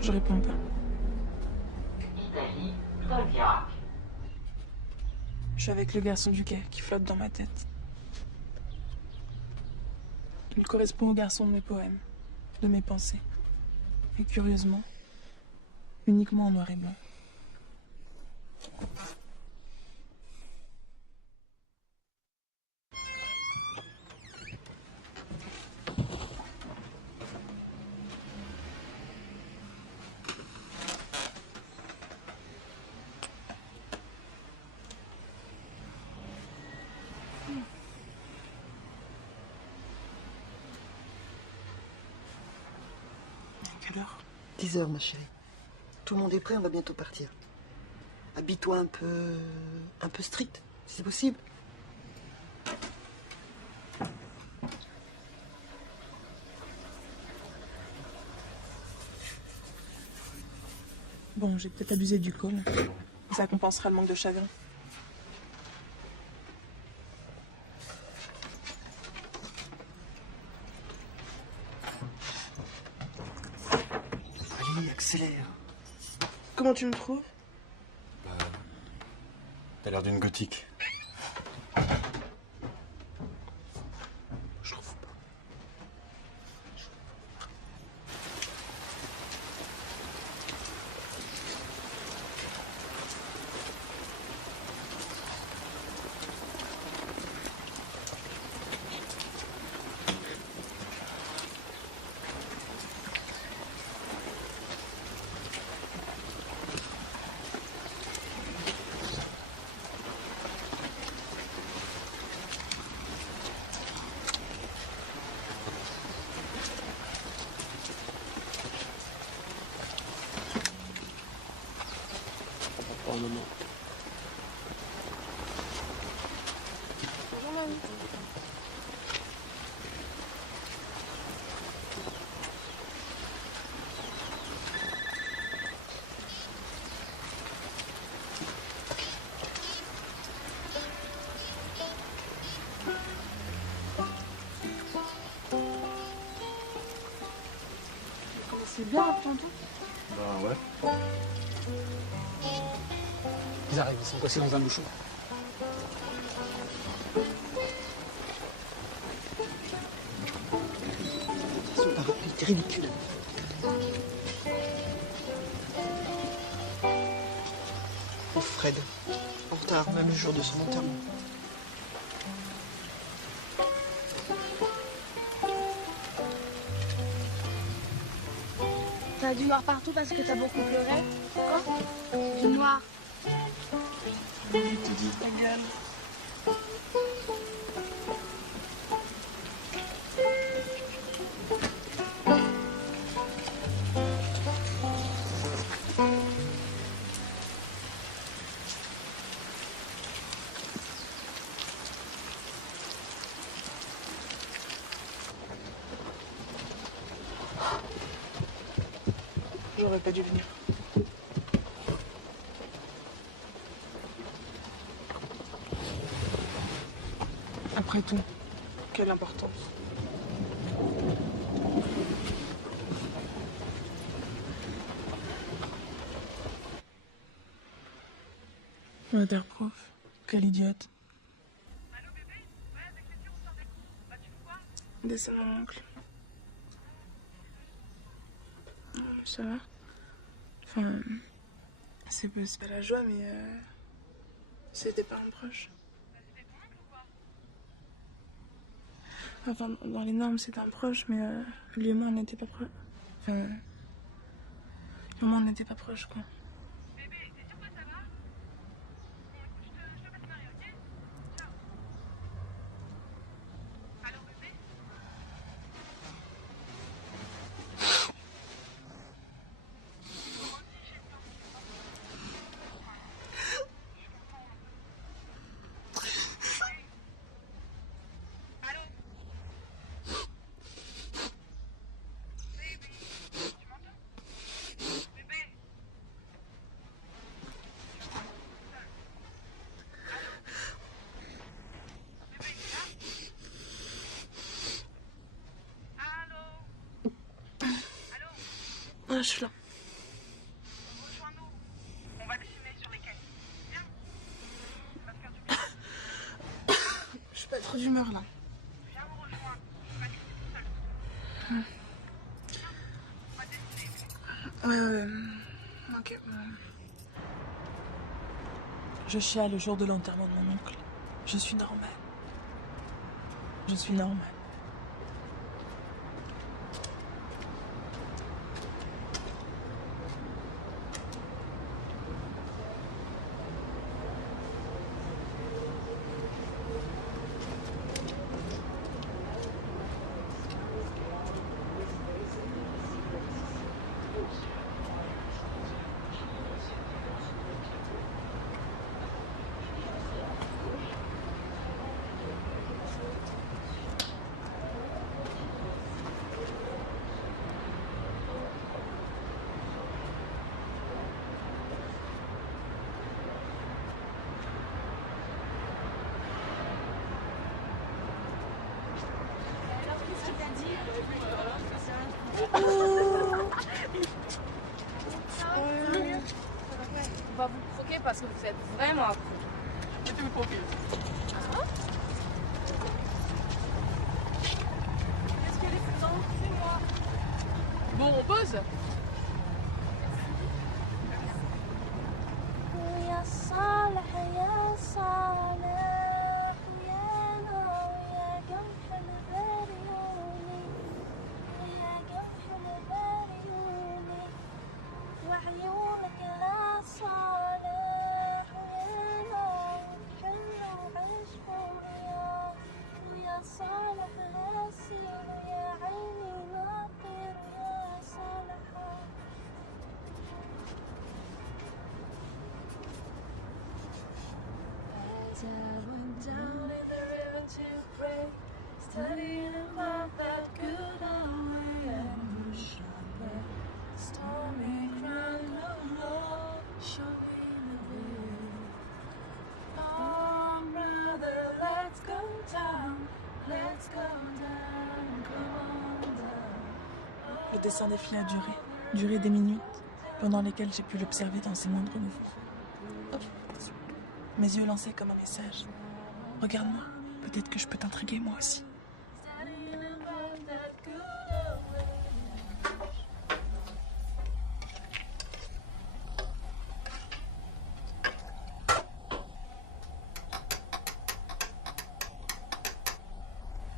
Je réponds pas. Je suis avec le garçon du quai qui flotte dans ma tête. Il correspond au garçon de mes poèmes, de mes pensées. Et curieusement, uniquement en noir et blanc. Quelle heure? 10h, ma chérie. Tout le monde est prêt, on va bientôt partir. Habille-toi un peu strict, si c'est possible. Bon, j'ai peut-être abusé du col. Ça compensera le manque de chagrin. Allez, accélère. Comment tu me trouves? T'as l'air d'une gothique. Je trouve pas. Pour le moment. Bonjour mamie. C'est bien à tantôt. Bah ouais. Ils arrivent, ils sont coincés dans un bouchon. Ce parapluie est ridicule. Pauvre Fred, en retard, même le jour de son enterrement. T'as du noir partout parce que t'as beaucoup pleuré? Quoi? Du noir. Je te dis ta gueule. J'aurais pas dû venir. Après tout, quelle importance. Interprof, quelle idiote. C'est mon oncle. Ça va? Enfin, c'est pas la joie, mais c'était pas un proche. Enfin, dans les normes, c'était un proche, mais lui et moi, on n'était pas proches. Enfin, lui et moi, on n'était pas proches, quoi. je suis là. On va dessiner sur les quais. Viens. Ça va te faire du bien. Je suis pas trop d'humeur là. Viens me rejoindre. Tu vas dessiner tout seul. On va dessiner. Ouais. Ok. Je chiale le jour de l'enterrement de mon oncle. Je suis normale. Je suis normale. On va vous croquer parce que vous êtes vraiment accro. Et tu me croquer. Qu'est-ce qu'elle est faisant? C'est moi. Bon, on pose. يا صالح يا صالح يا نار يا قمح البريوني يا قمح البريوني وعيونك لا صالح يا نار حلو عشق ويا صالح غسيل يا عيني ناطر يا صالح I went down in the river to pray, studying about that good old way and shot there. Stormy crown of love, show me the way. Oh, brother, let's go down, come on down. Le dessin des filles a duré des minutes, pendant lesquelles j'ai pu l'observer dans ses moindres mouvements. Mes yeux lançaient comme un message. Regarde-moi, peut-être que je peux t'intriguer moi aussi.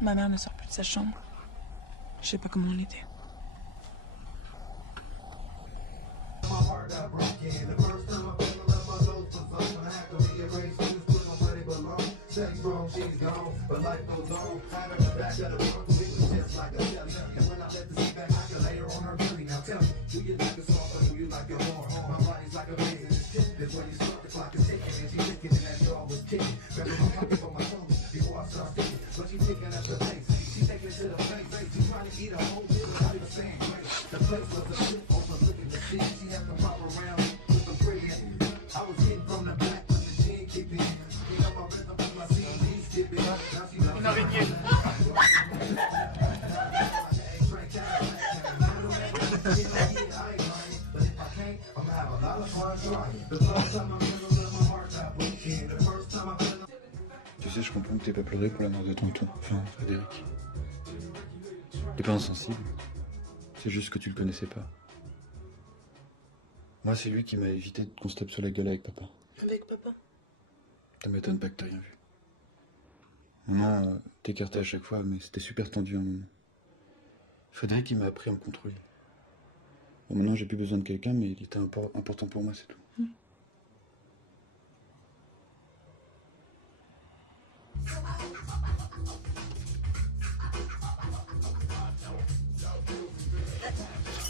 Ma mère ne sort plus de sa chambre. Je sais pas comment l'aider. Sex wrong, she's gone, but life goes on. Having the back of the trunk, it was just like a jelly. And when I let the seat back, I could lay her on her belly. Now tell me, do you like it soft or do you like it hard? My body's like a maze and it's tipped. That's when you start, the clock is ticking and she's ticking and that dog was kicking. Grabbing my pocket for my phone before I start sticking. But she's picking up the pace. She's taking it to the face. She's trying to eat a whole meal without even saying grace. The place was a slip off her looking the shit. She had to pop around with some pretty. I was hitting from the back when the gin kicked in. You know my rhythm was my CD skipping. Now she's Une araignée. Tu sais, je comprends que t'aies pas pleuré pour la mort de tonton, enfin Frédéric. T'es pas insensible, c'est juste que tu le connaissais pas. Moi, c'est lui qui m'a évité qu'on se tape sur la gueule avec papa. Avec papa? Ça m'étonne pas que t'aies rien vu. Maman t'écartais à chaque fois, mais c'était super tendu un moment. Frédéric, il m'a appris à me contrôler. Bon, maintenant, j'ai plus besoin de quelqu'un, mais il était important pour moi, c'est tout.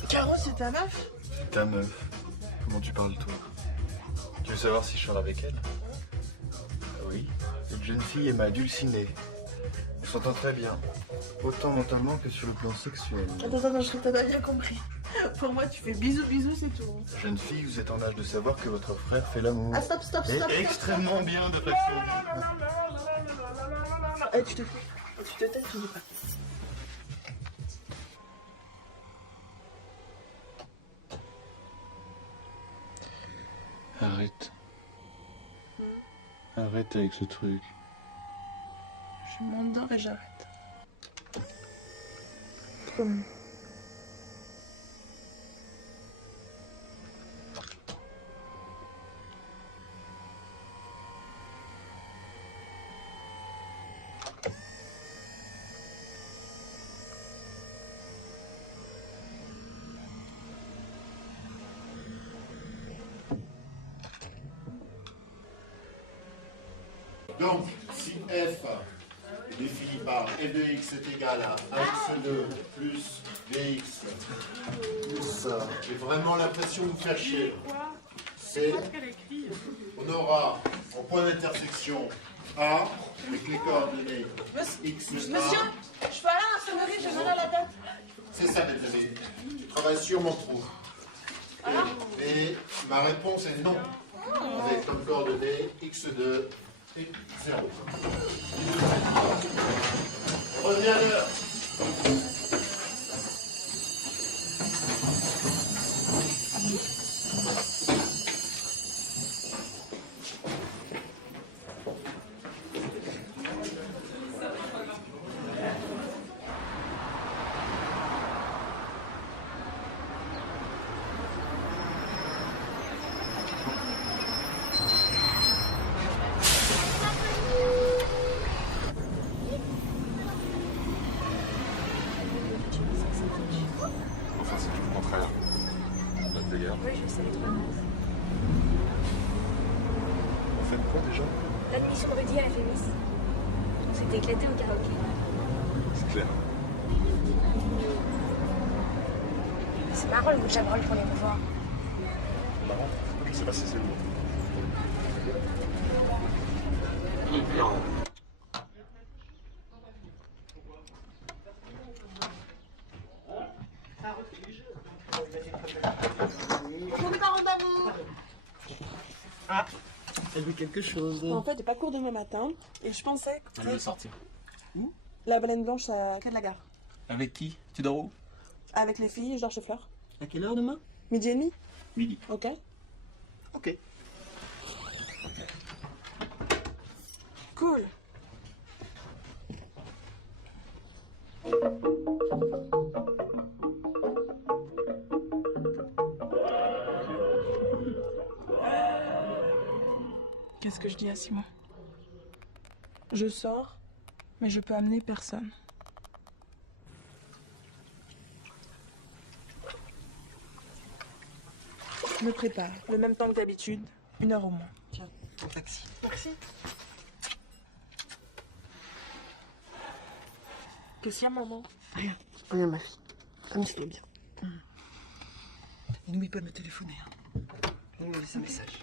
Caro, c'est ta meuf? Ta meuf. Comment tu parles, toi? Tu veux savoir si je sors avec elle? Oui. Cette jeune fille est ma dulcinée. On s'entend très bien. Autant mentalement que sur le plan sexuel. Attends, je crois que t'as pas bien compris. Pour moi, tu fais bisous, c'est tout. Jeune fille, vous êtes en âge de savoir que votre frère fait l'amour. Ah, stop. Et extrêmement bien de façon. Eh, tu te fous. Tu te tais, tu dis pas. Arrête. Arrête avec ce truc. Je m'endors et j'arrête. Promis. Donc, si f est défini par f de x est égal à ax2 plus bx plus ça, j'ai vraiment l'impression de vous faire chier. C'est, on aura en point d'intersection A avec les coordonnées x et Monsieur, je suis à l'infirmerie, j'ai mal à la tête. C'est ça, mes amis. Tu travailles sur mon trou. Et ma réponse est non. Avec comme coordonnées x2 et 0. Reviens à l'heure. Enfin, c'est tout le contraire. D'ailleurs. Oui, je sais, trop mince. On fait quoi déjà? L'admission Rudy à la Fémis. On s'était éclaté en karaoké. C'est clair. C'est marrant le bout de Chabrol pour les revoir. Marrant. Je sais pas si c'est le mot. Bonjour mes parents d'amour. Ah, t'as vu quelque chose? En fait, j'ai pas cours demain matin et je pensais que Elle veut sortir. la baleine blanche à quai de la gare. Avec qui? Tu dors où? Avec les filles, je dors chez Fleur. À quelle heure demain? Midi et demi. Midi. Ok. Ok. Cool. Qu'est-ce que je dis à Simon? Je sors, mais je peux amener personne. Je me prépare, le même temps que d'habitude, 1 heure au moins. Tiens, ton taxi. Merci. Qu'est-ce qu'il y a, maman? Rien. Rien, ma fille. Amuse-toi bien. Et n'oublie pas de me téléphoner. Hein. On me laisse un message.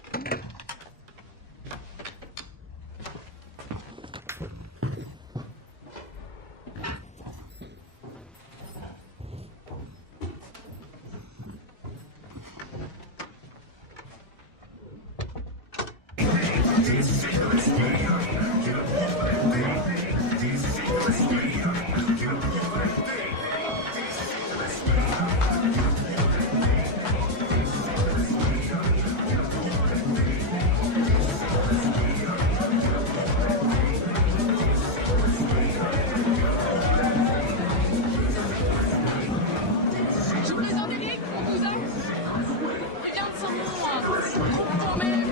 Je vous présente Eric, mon cousin. Il vient de Saint-Maur. Pour mes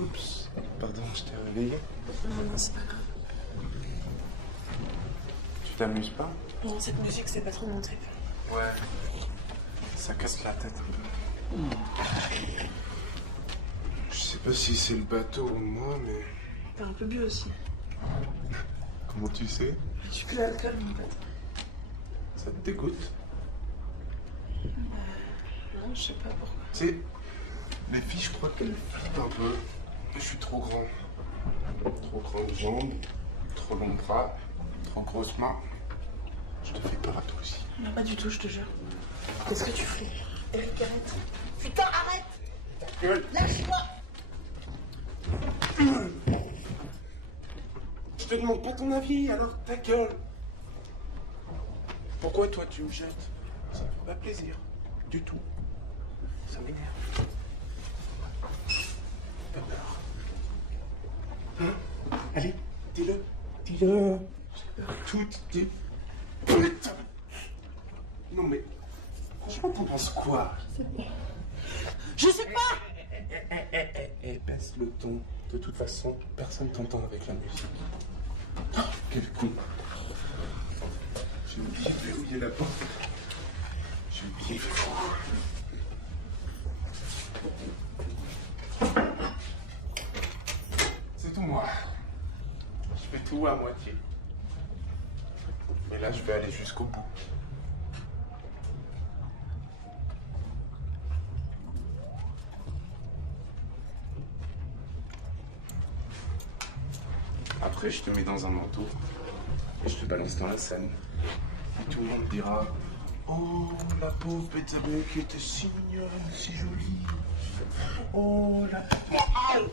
Oups, pardon, je t'ai réveillé. Non, c'est pas grave. t'amuses pas? Non, cette musique, c'est pas trop mon trip. Ouais. Ça casse la tête un peu. Je sais pas si c'est le bateau ou moi, mais... T'as un peu bu aussi. Comment tu sais? Tu peux l'alcool, mon pote. Ça te dégoûte? Non, je sais pas pourquoi. Tu sais, les filles, je crois qu'elles flippent un peu. Je suis trop grand. Trop grandes jambes, trop longs bras, trop grosses mains. Je te fais peur à toi aussi. Non, pas du tout, je te jure. Qu'est-ce que tu fais? Eric, arrête. Putain, arrête! Ta gueule! Lâche-moi! Je te demande pas ton avis, alors ta gueule! Pourquoi toi tu me jettes? Ça me fait pas plaisir. Du tout. Ça m'énerve. T'as peur. Hein? Allez, dis-le. Dis-le. J'ai peur. Tout, dis. Putain! Non mais. Franchement, t'en penses quoi? Je sais pas! Baisse le ton. De toute façon, personne t'entend avec la musique. Oh, quel con. J'ai oublié de verrouiller la porte. J'ai oublié. C'est tout moi. Je fais tout à moitié. Mais là, je vais aller jusqu'au bout. Après, je te mets dans un manteau et je te balance dans la Seine. Et tout le monde dira: oh, la pauvre Bethsabe qui était si mignonne, si jolie. Oh, la pauvre.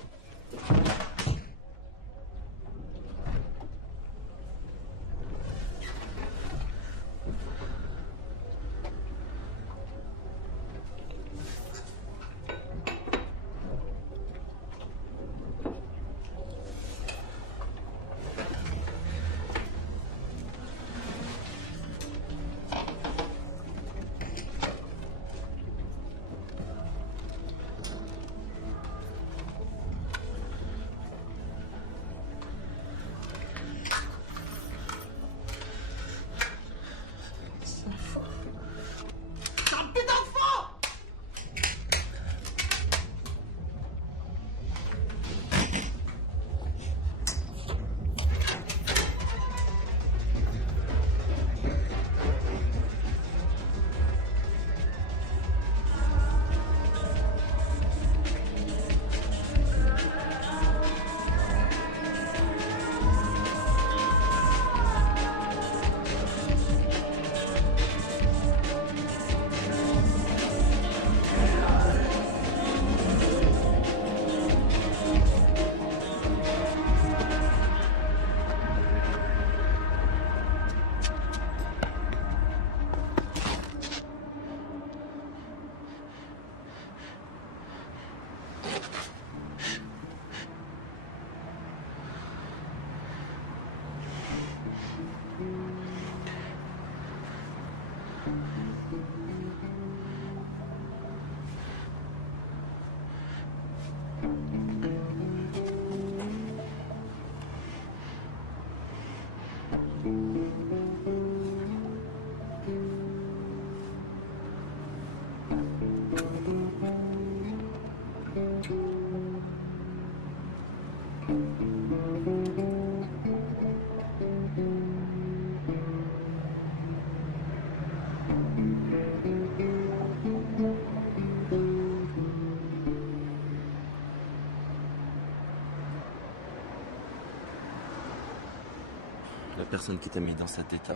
La personne qui t'a mis dans cet état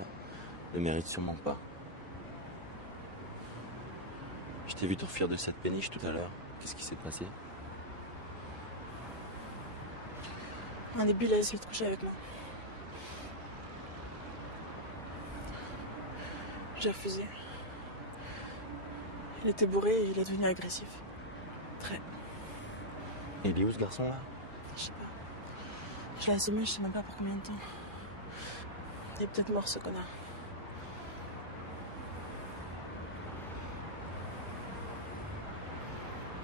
le mérite sûrement pas. Je t'ai vu t'enfuir de cette péniche tout à l'heure. Qu'est-ce qui s'est passé? Un début, il a essayé de coucher avec moi. J'ai refusé. Il était bourré et il est devenu agressif. Très. Il est où ce garçon-là? Je sais pas. Je l'ai assommé, je sais même pas pour combien de temps. Il est peut-être mort, ce connard.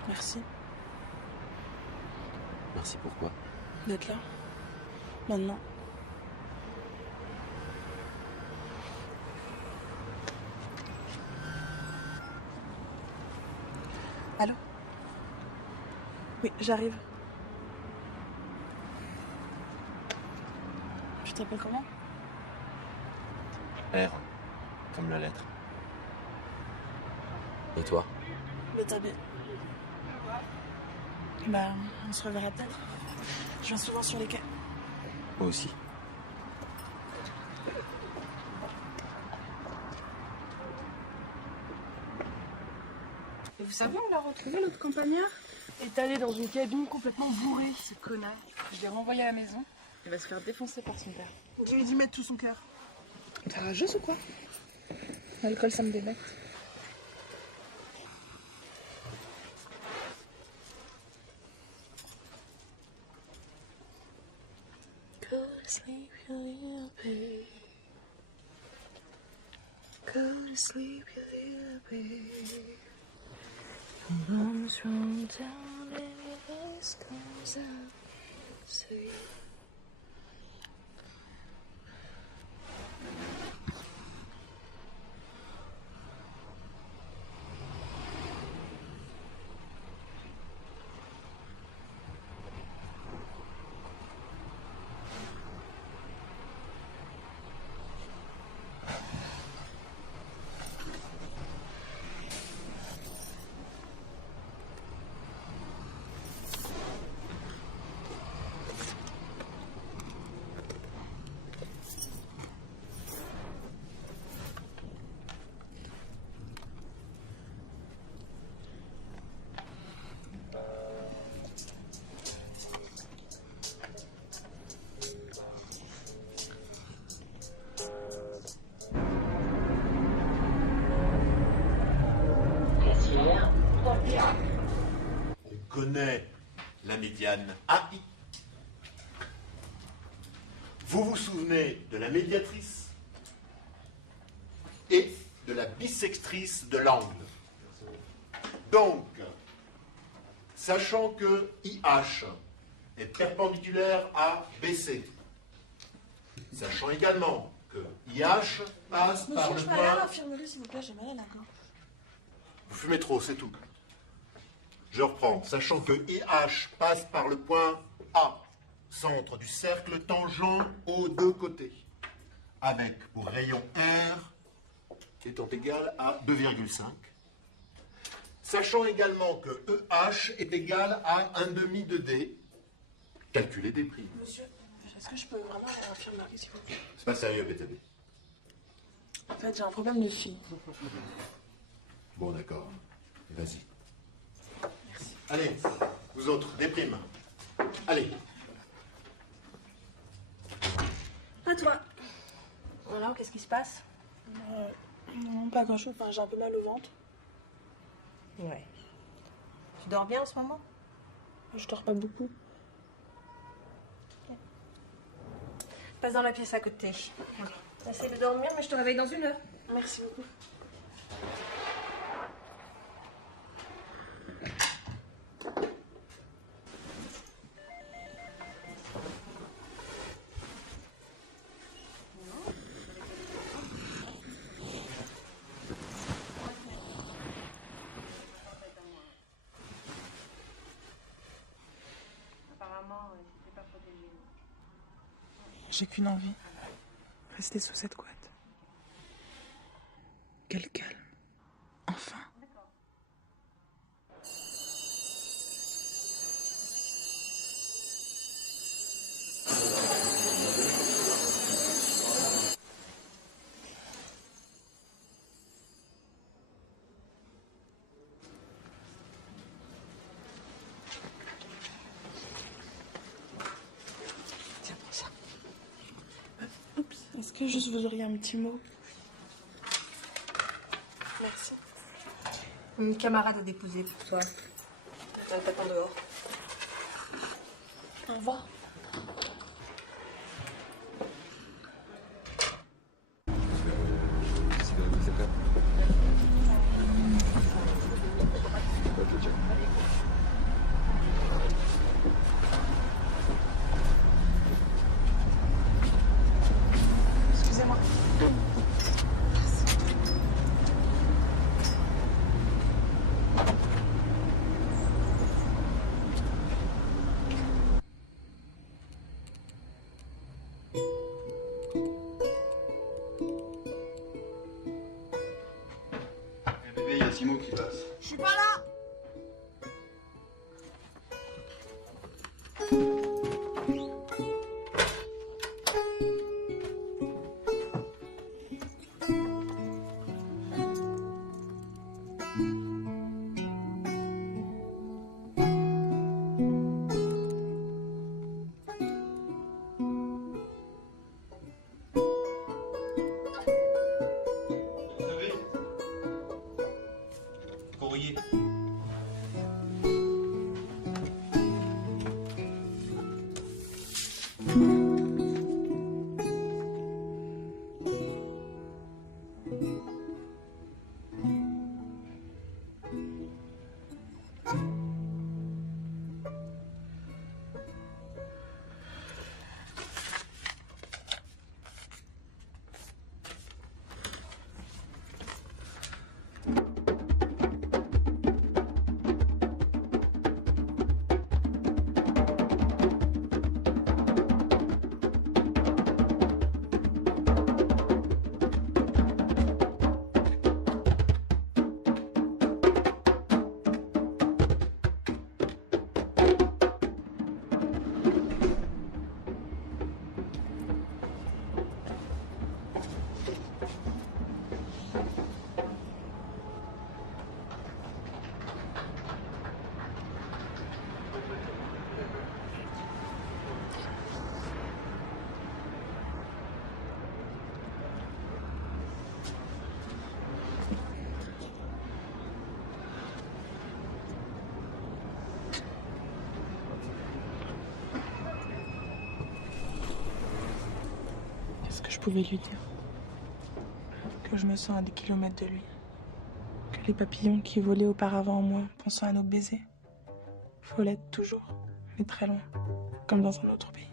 Merci. Merci pourquoi? D'être là. Maintenant. Allô? Oui, j'arrive. Tu t'appelles comment? R, comme la lettre. Et toi? Betabé. Bah, on se reverra peut-être. Je viens souvent sur les quais. Moi aussi. Et vous savez, on l'a retrouvé, l'autre campagnard, étalé dans une cabine complètement bourrée, ce connard. Je l'ai renvoyé à la maison. Il va se faire défoncer par son père. Je lui ai dit mettre tout son cœur. T'es rageuse ou quoi? L'alcool, ça me débecte. Go to sleep, you little baby. Go to sleep, you little baby. Bombs roll down and your voice comes out. Sleep. On connaît la médiane AI. Vous vous souvenez de la médiatrice et de la bissectrice de l'angle. Donc, sachant que IH est perpendiculaire à BC, sachant également que IH passe par le Monsieur, je peux aller à point... l'infirmerie, s'il vous plaît, j'ai mal à la gorge. Vous fumez trop, c'est tout. Je reprends. Sachant que IH passe par le point A, centre du cercle tangent aux deux côtés, avec pour rayon R étant égal à 2,5. Sachant également que EH est égal à 1/2 de D, calculez des primes. Monsieur, est-ce que je peux vraiment aller à l'infirmerie, s'il vous plaît? C'est pas sérieux, BTB. En fait, j'ai un problème de fille. Bon, d'accord. Vas-y. Allez, vous autres, des primes. Allez. À toi. Alors, qu'est-ce qui se passe? Non, pas grand-chose. Enfin, j'ai un peu mal au ventre. Ouais. Tu dors bien en ce moment? Je dors pas beaucoup. Passe dans la pièce à côté. Essaye de dormir, mais je te réveille dans 1 heure. Merci beaucoup. J'ai qu'une envie. Rester sous cette couette. Quel calme. Enfin. Tiens, prends ça. Oups, est-ce que juste vous auriez un petit mot? Merci. Une camarade a déposé pour toi. Elle t'attend dehors. Au revoir. Excusez-moi. Simo qui passe. Je suis pas là. Courrier. Qu'est-ce que je pouvais lui dire? Que je me sens à des kilomètres de lui. Que les papillons qui volaient auparavant en moi, pensant à nos baisers, faut l'être toujours, mais très loin, comme dans un autre pays.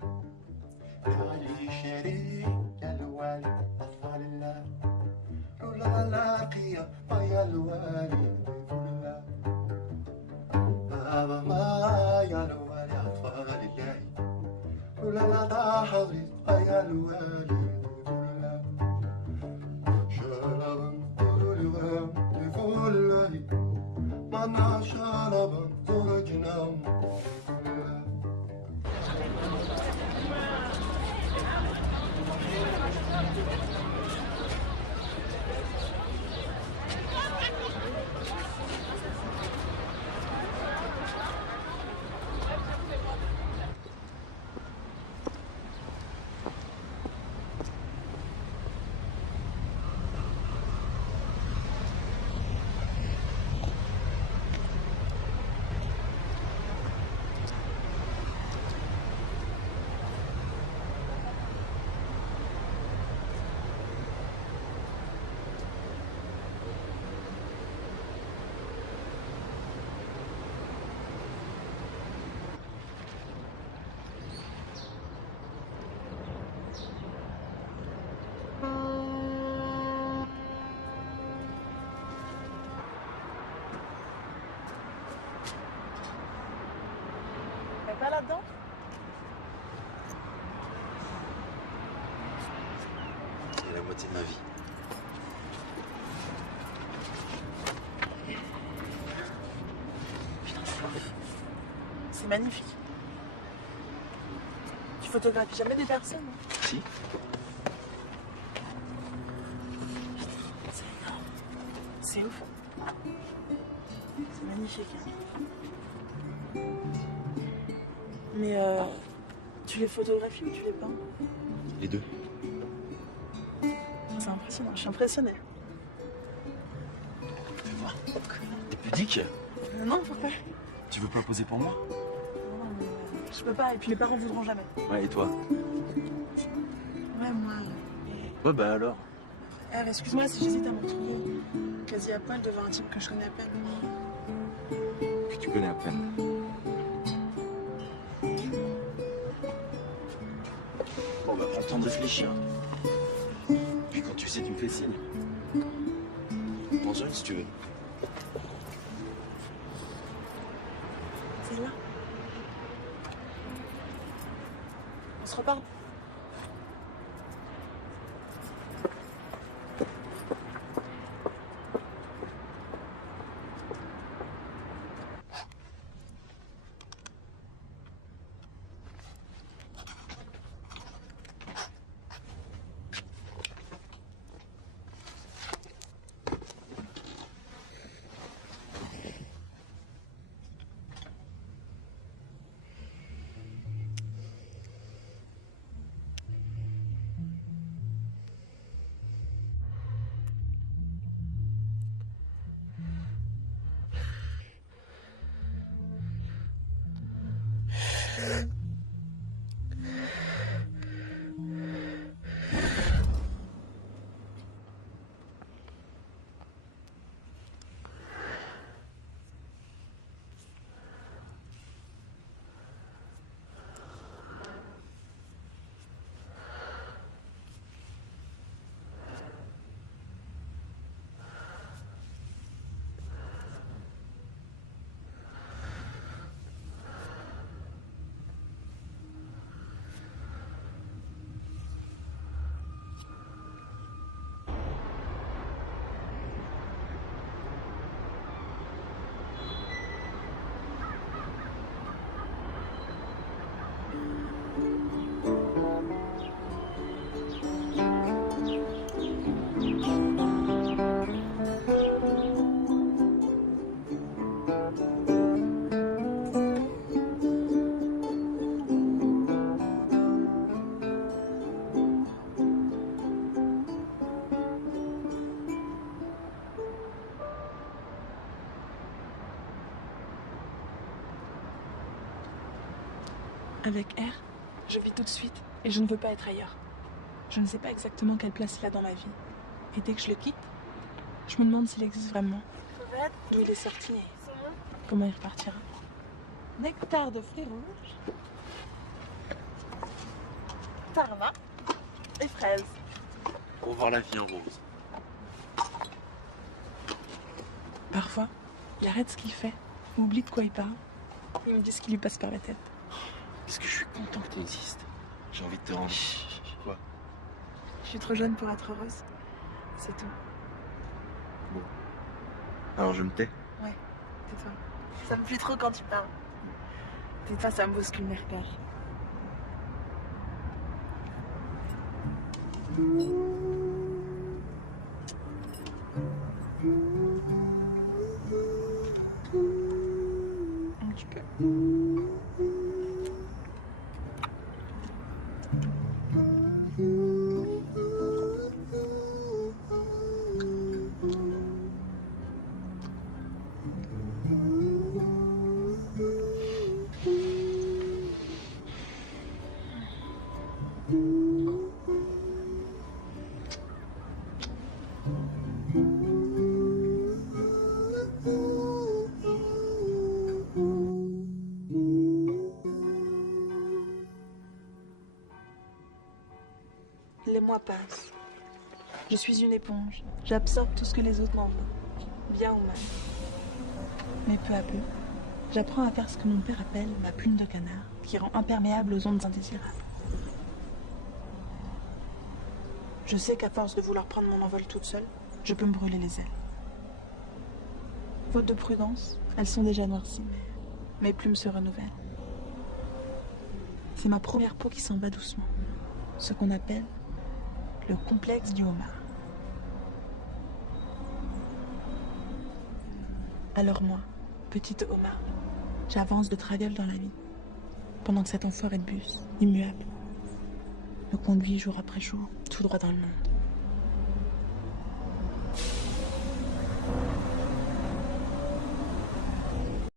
T'es pas là-dedans? C'est la moitié de ma vie. C'est magnifique. Tu photographies jamais des personnes, hein? Si. C'est énorme. C'est ouf. C'est magnifique. Hein. Mais tu les photographies ou tu les peins? Les deux. C'est impressionnant, je suis impressionnée. T'es pudique? Non, pourquoi? Tu veux pas poser pour moi? Non, mais je peux pas, et puis les parents voudront jamais. Ouais, et toi? Ouais, moi. Ouais, bah alors. Eh, excuse-moi si j'hésite à me retrouver quasi à poil devant un type que je connais à peine. Que tu connais à peine. Bon, bah, prends le temps de réfléchir. Puis quand tu sais, tu me fais signe. Prends-en une si tu veux. C'est là. On se reparle. Avec R, je vis tout de suite et je ne veux pas être ailleurs. Je ne sais pas exactement quelle place il a dans ma vie. Et dès que je le quitte, je me demande s'il existe vraiment. D'où il est sorti et comment il repartira. Nectar de fruits rouges. Tarma et fraises. Pour voir la vie en rose. Parfois, il arrête ce qu'il fait, ou oublie de quoi il parle. Il me dit ce qui lui passe par la tête. Est-ce que je suis content que tu existes? J'ai envie de te rendre. Quoi? Je suis trop jeune pour être heureuse. C'est tout. Bon. Alors je me tais. Ouais, tais-toi. Ça me plaît trop quand tu parles. Tais-toi, ça me bouscule mes repères. Un petit peu. Les mois passent. Je suis une éponge. J'absorbe tout ce que les autres m'envoient, bien ou mal. Mais peu à peu, j'apprends à faire ce que mon père appelle ma plume de canard, qui rend imperméable aux ondes indésirables. Je sais qu'à force de vouloir prendre mon envol toute seule, je peux me brûler les ailes. Faute de prudence, elles sont déjà noircies. Mes plumes se renouvellent. C'est ma première peau qui s'en va doucement. Ce qu'on appelle le complexe du homard. Alors moi, petite homard, j'avance de traviole dans la vie, pendant que cet enfoiré de bus, immuable, me conduit jour après jour, tout droit dans le monde.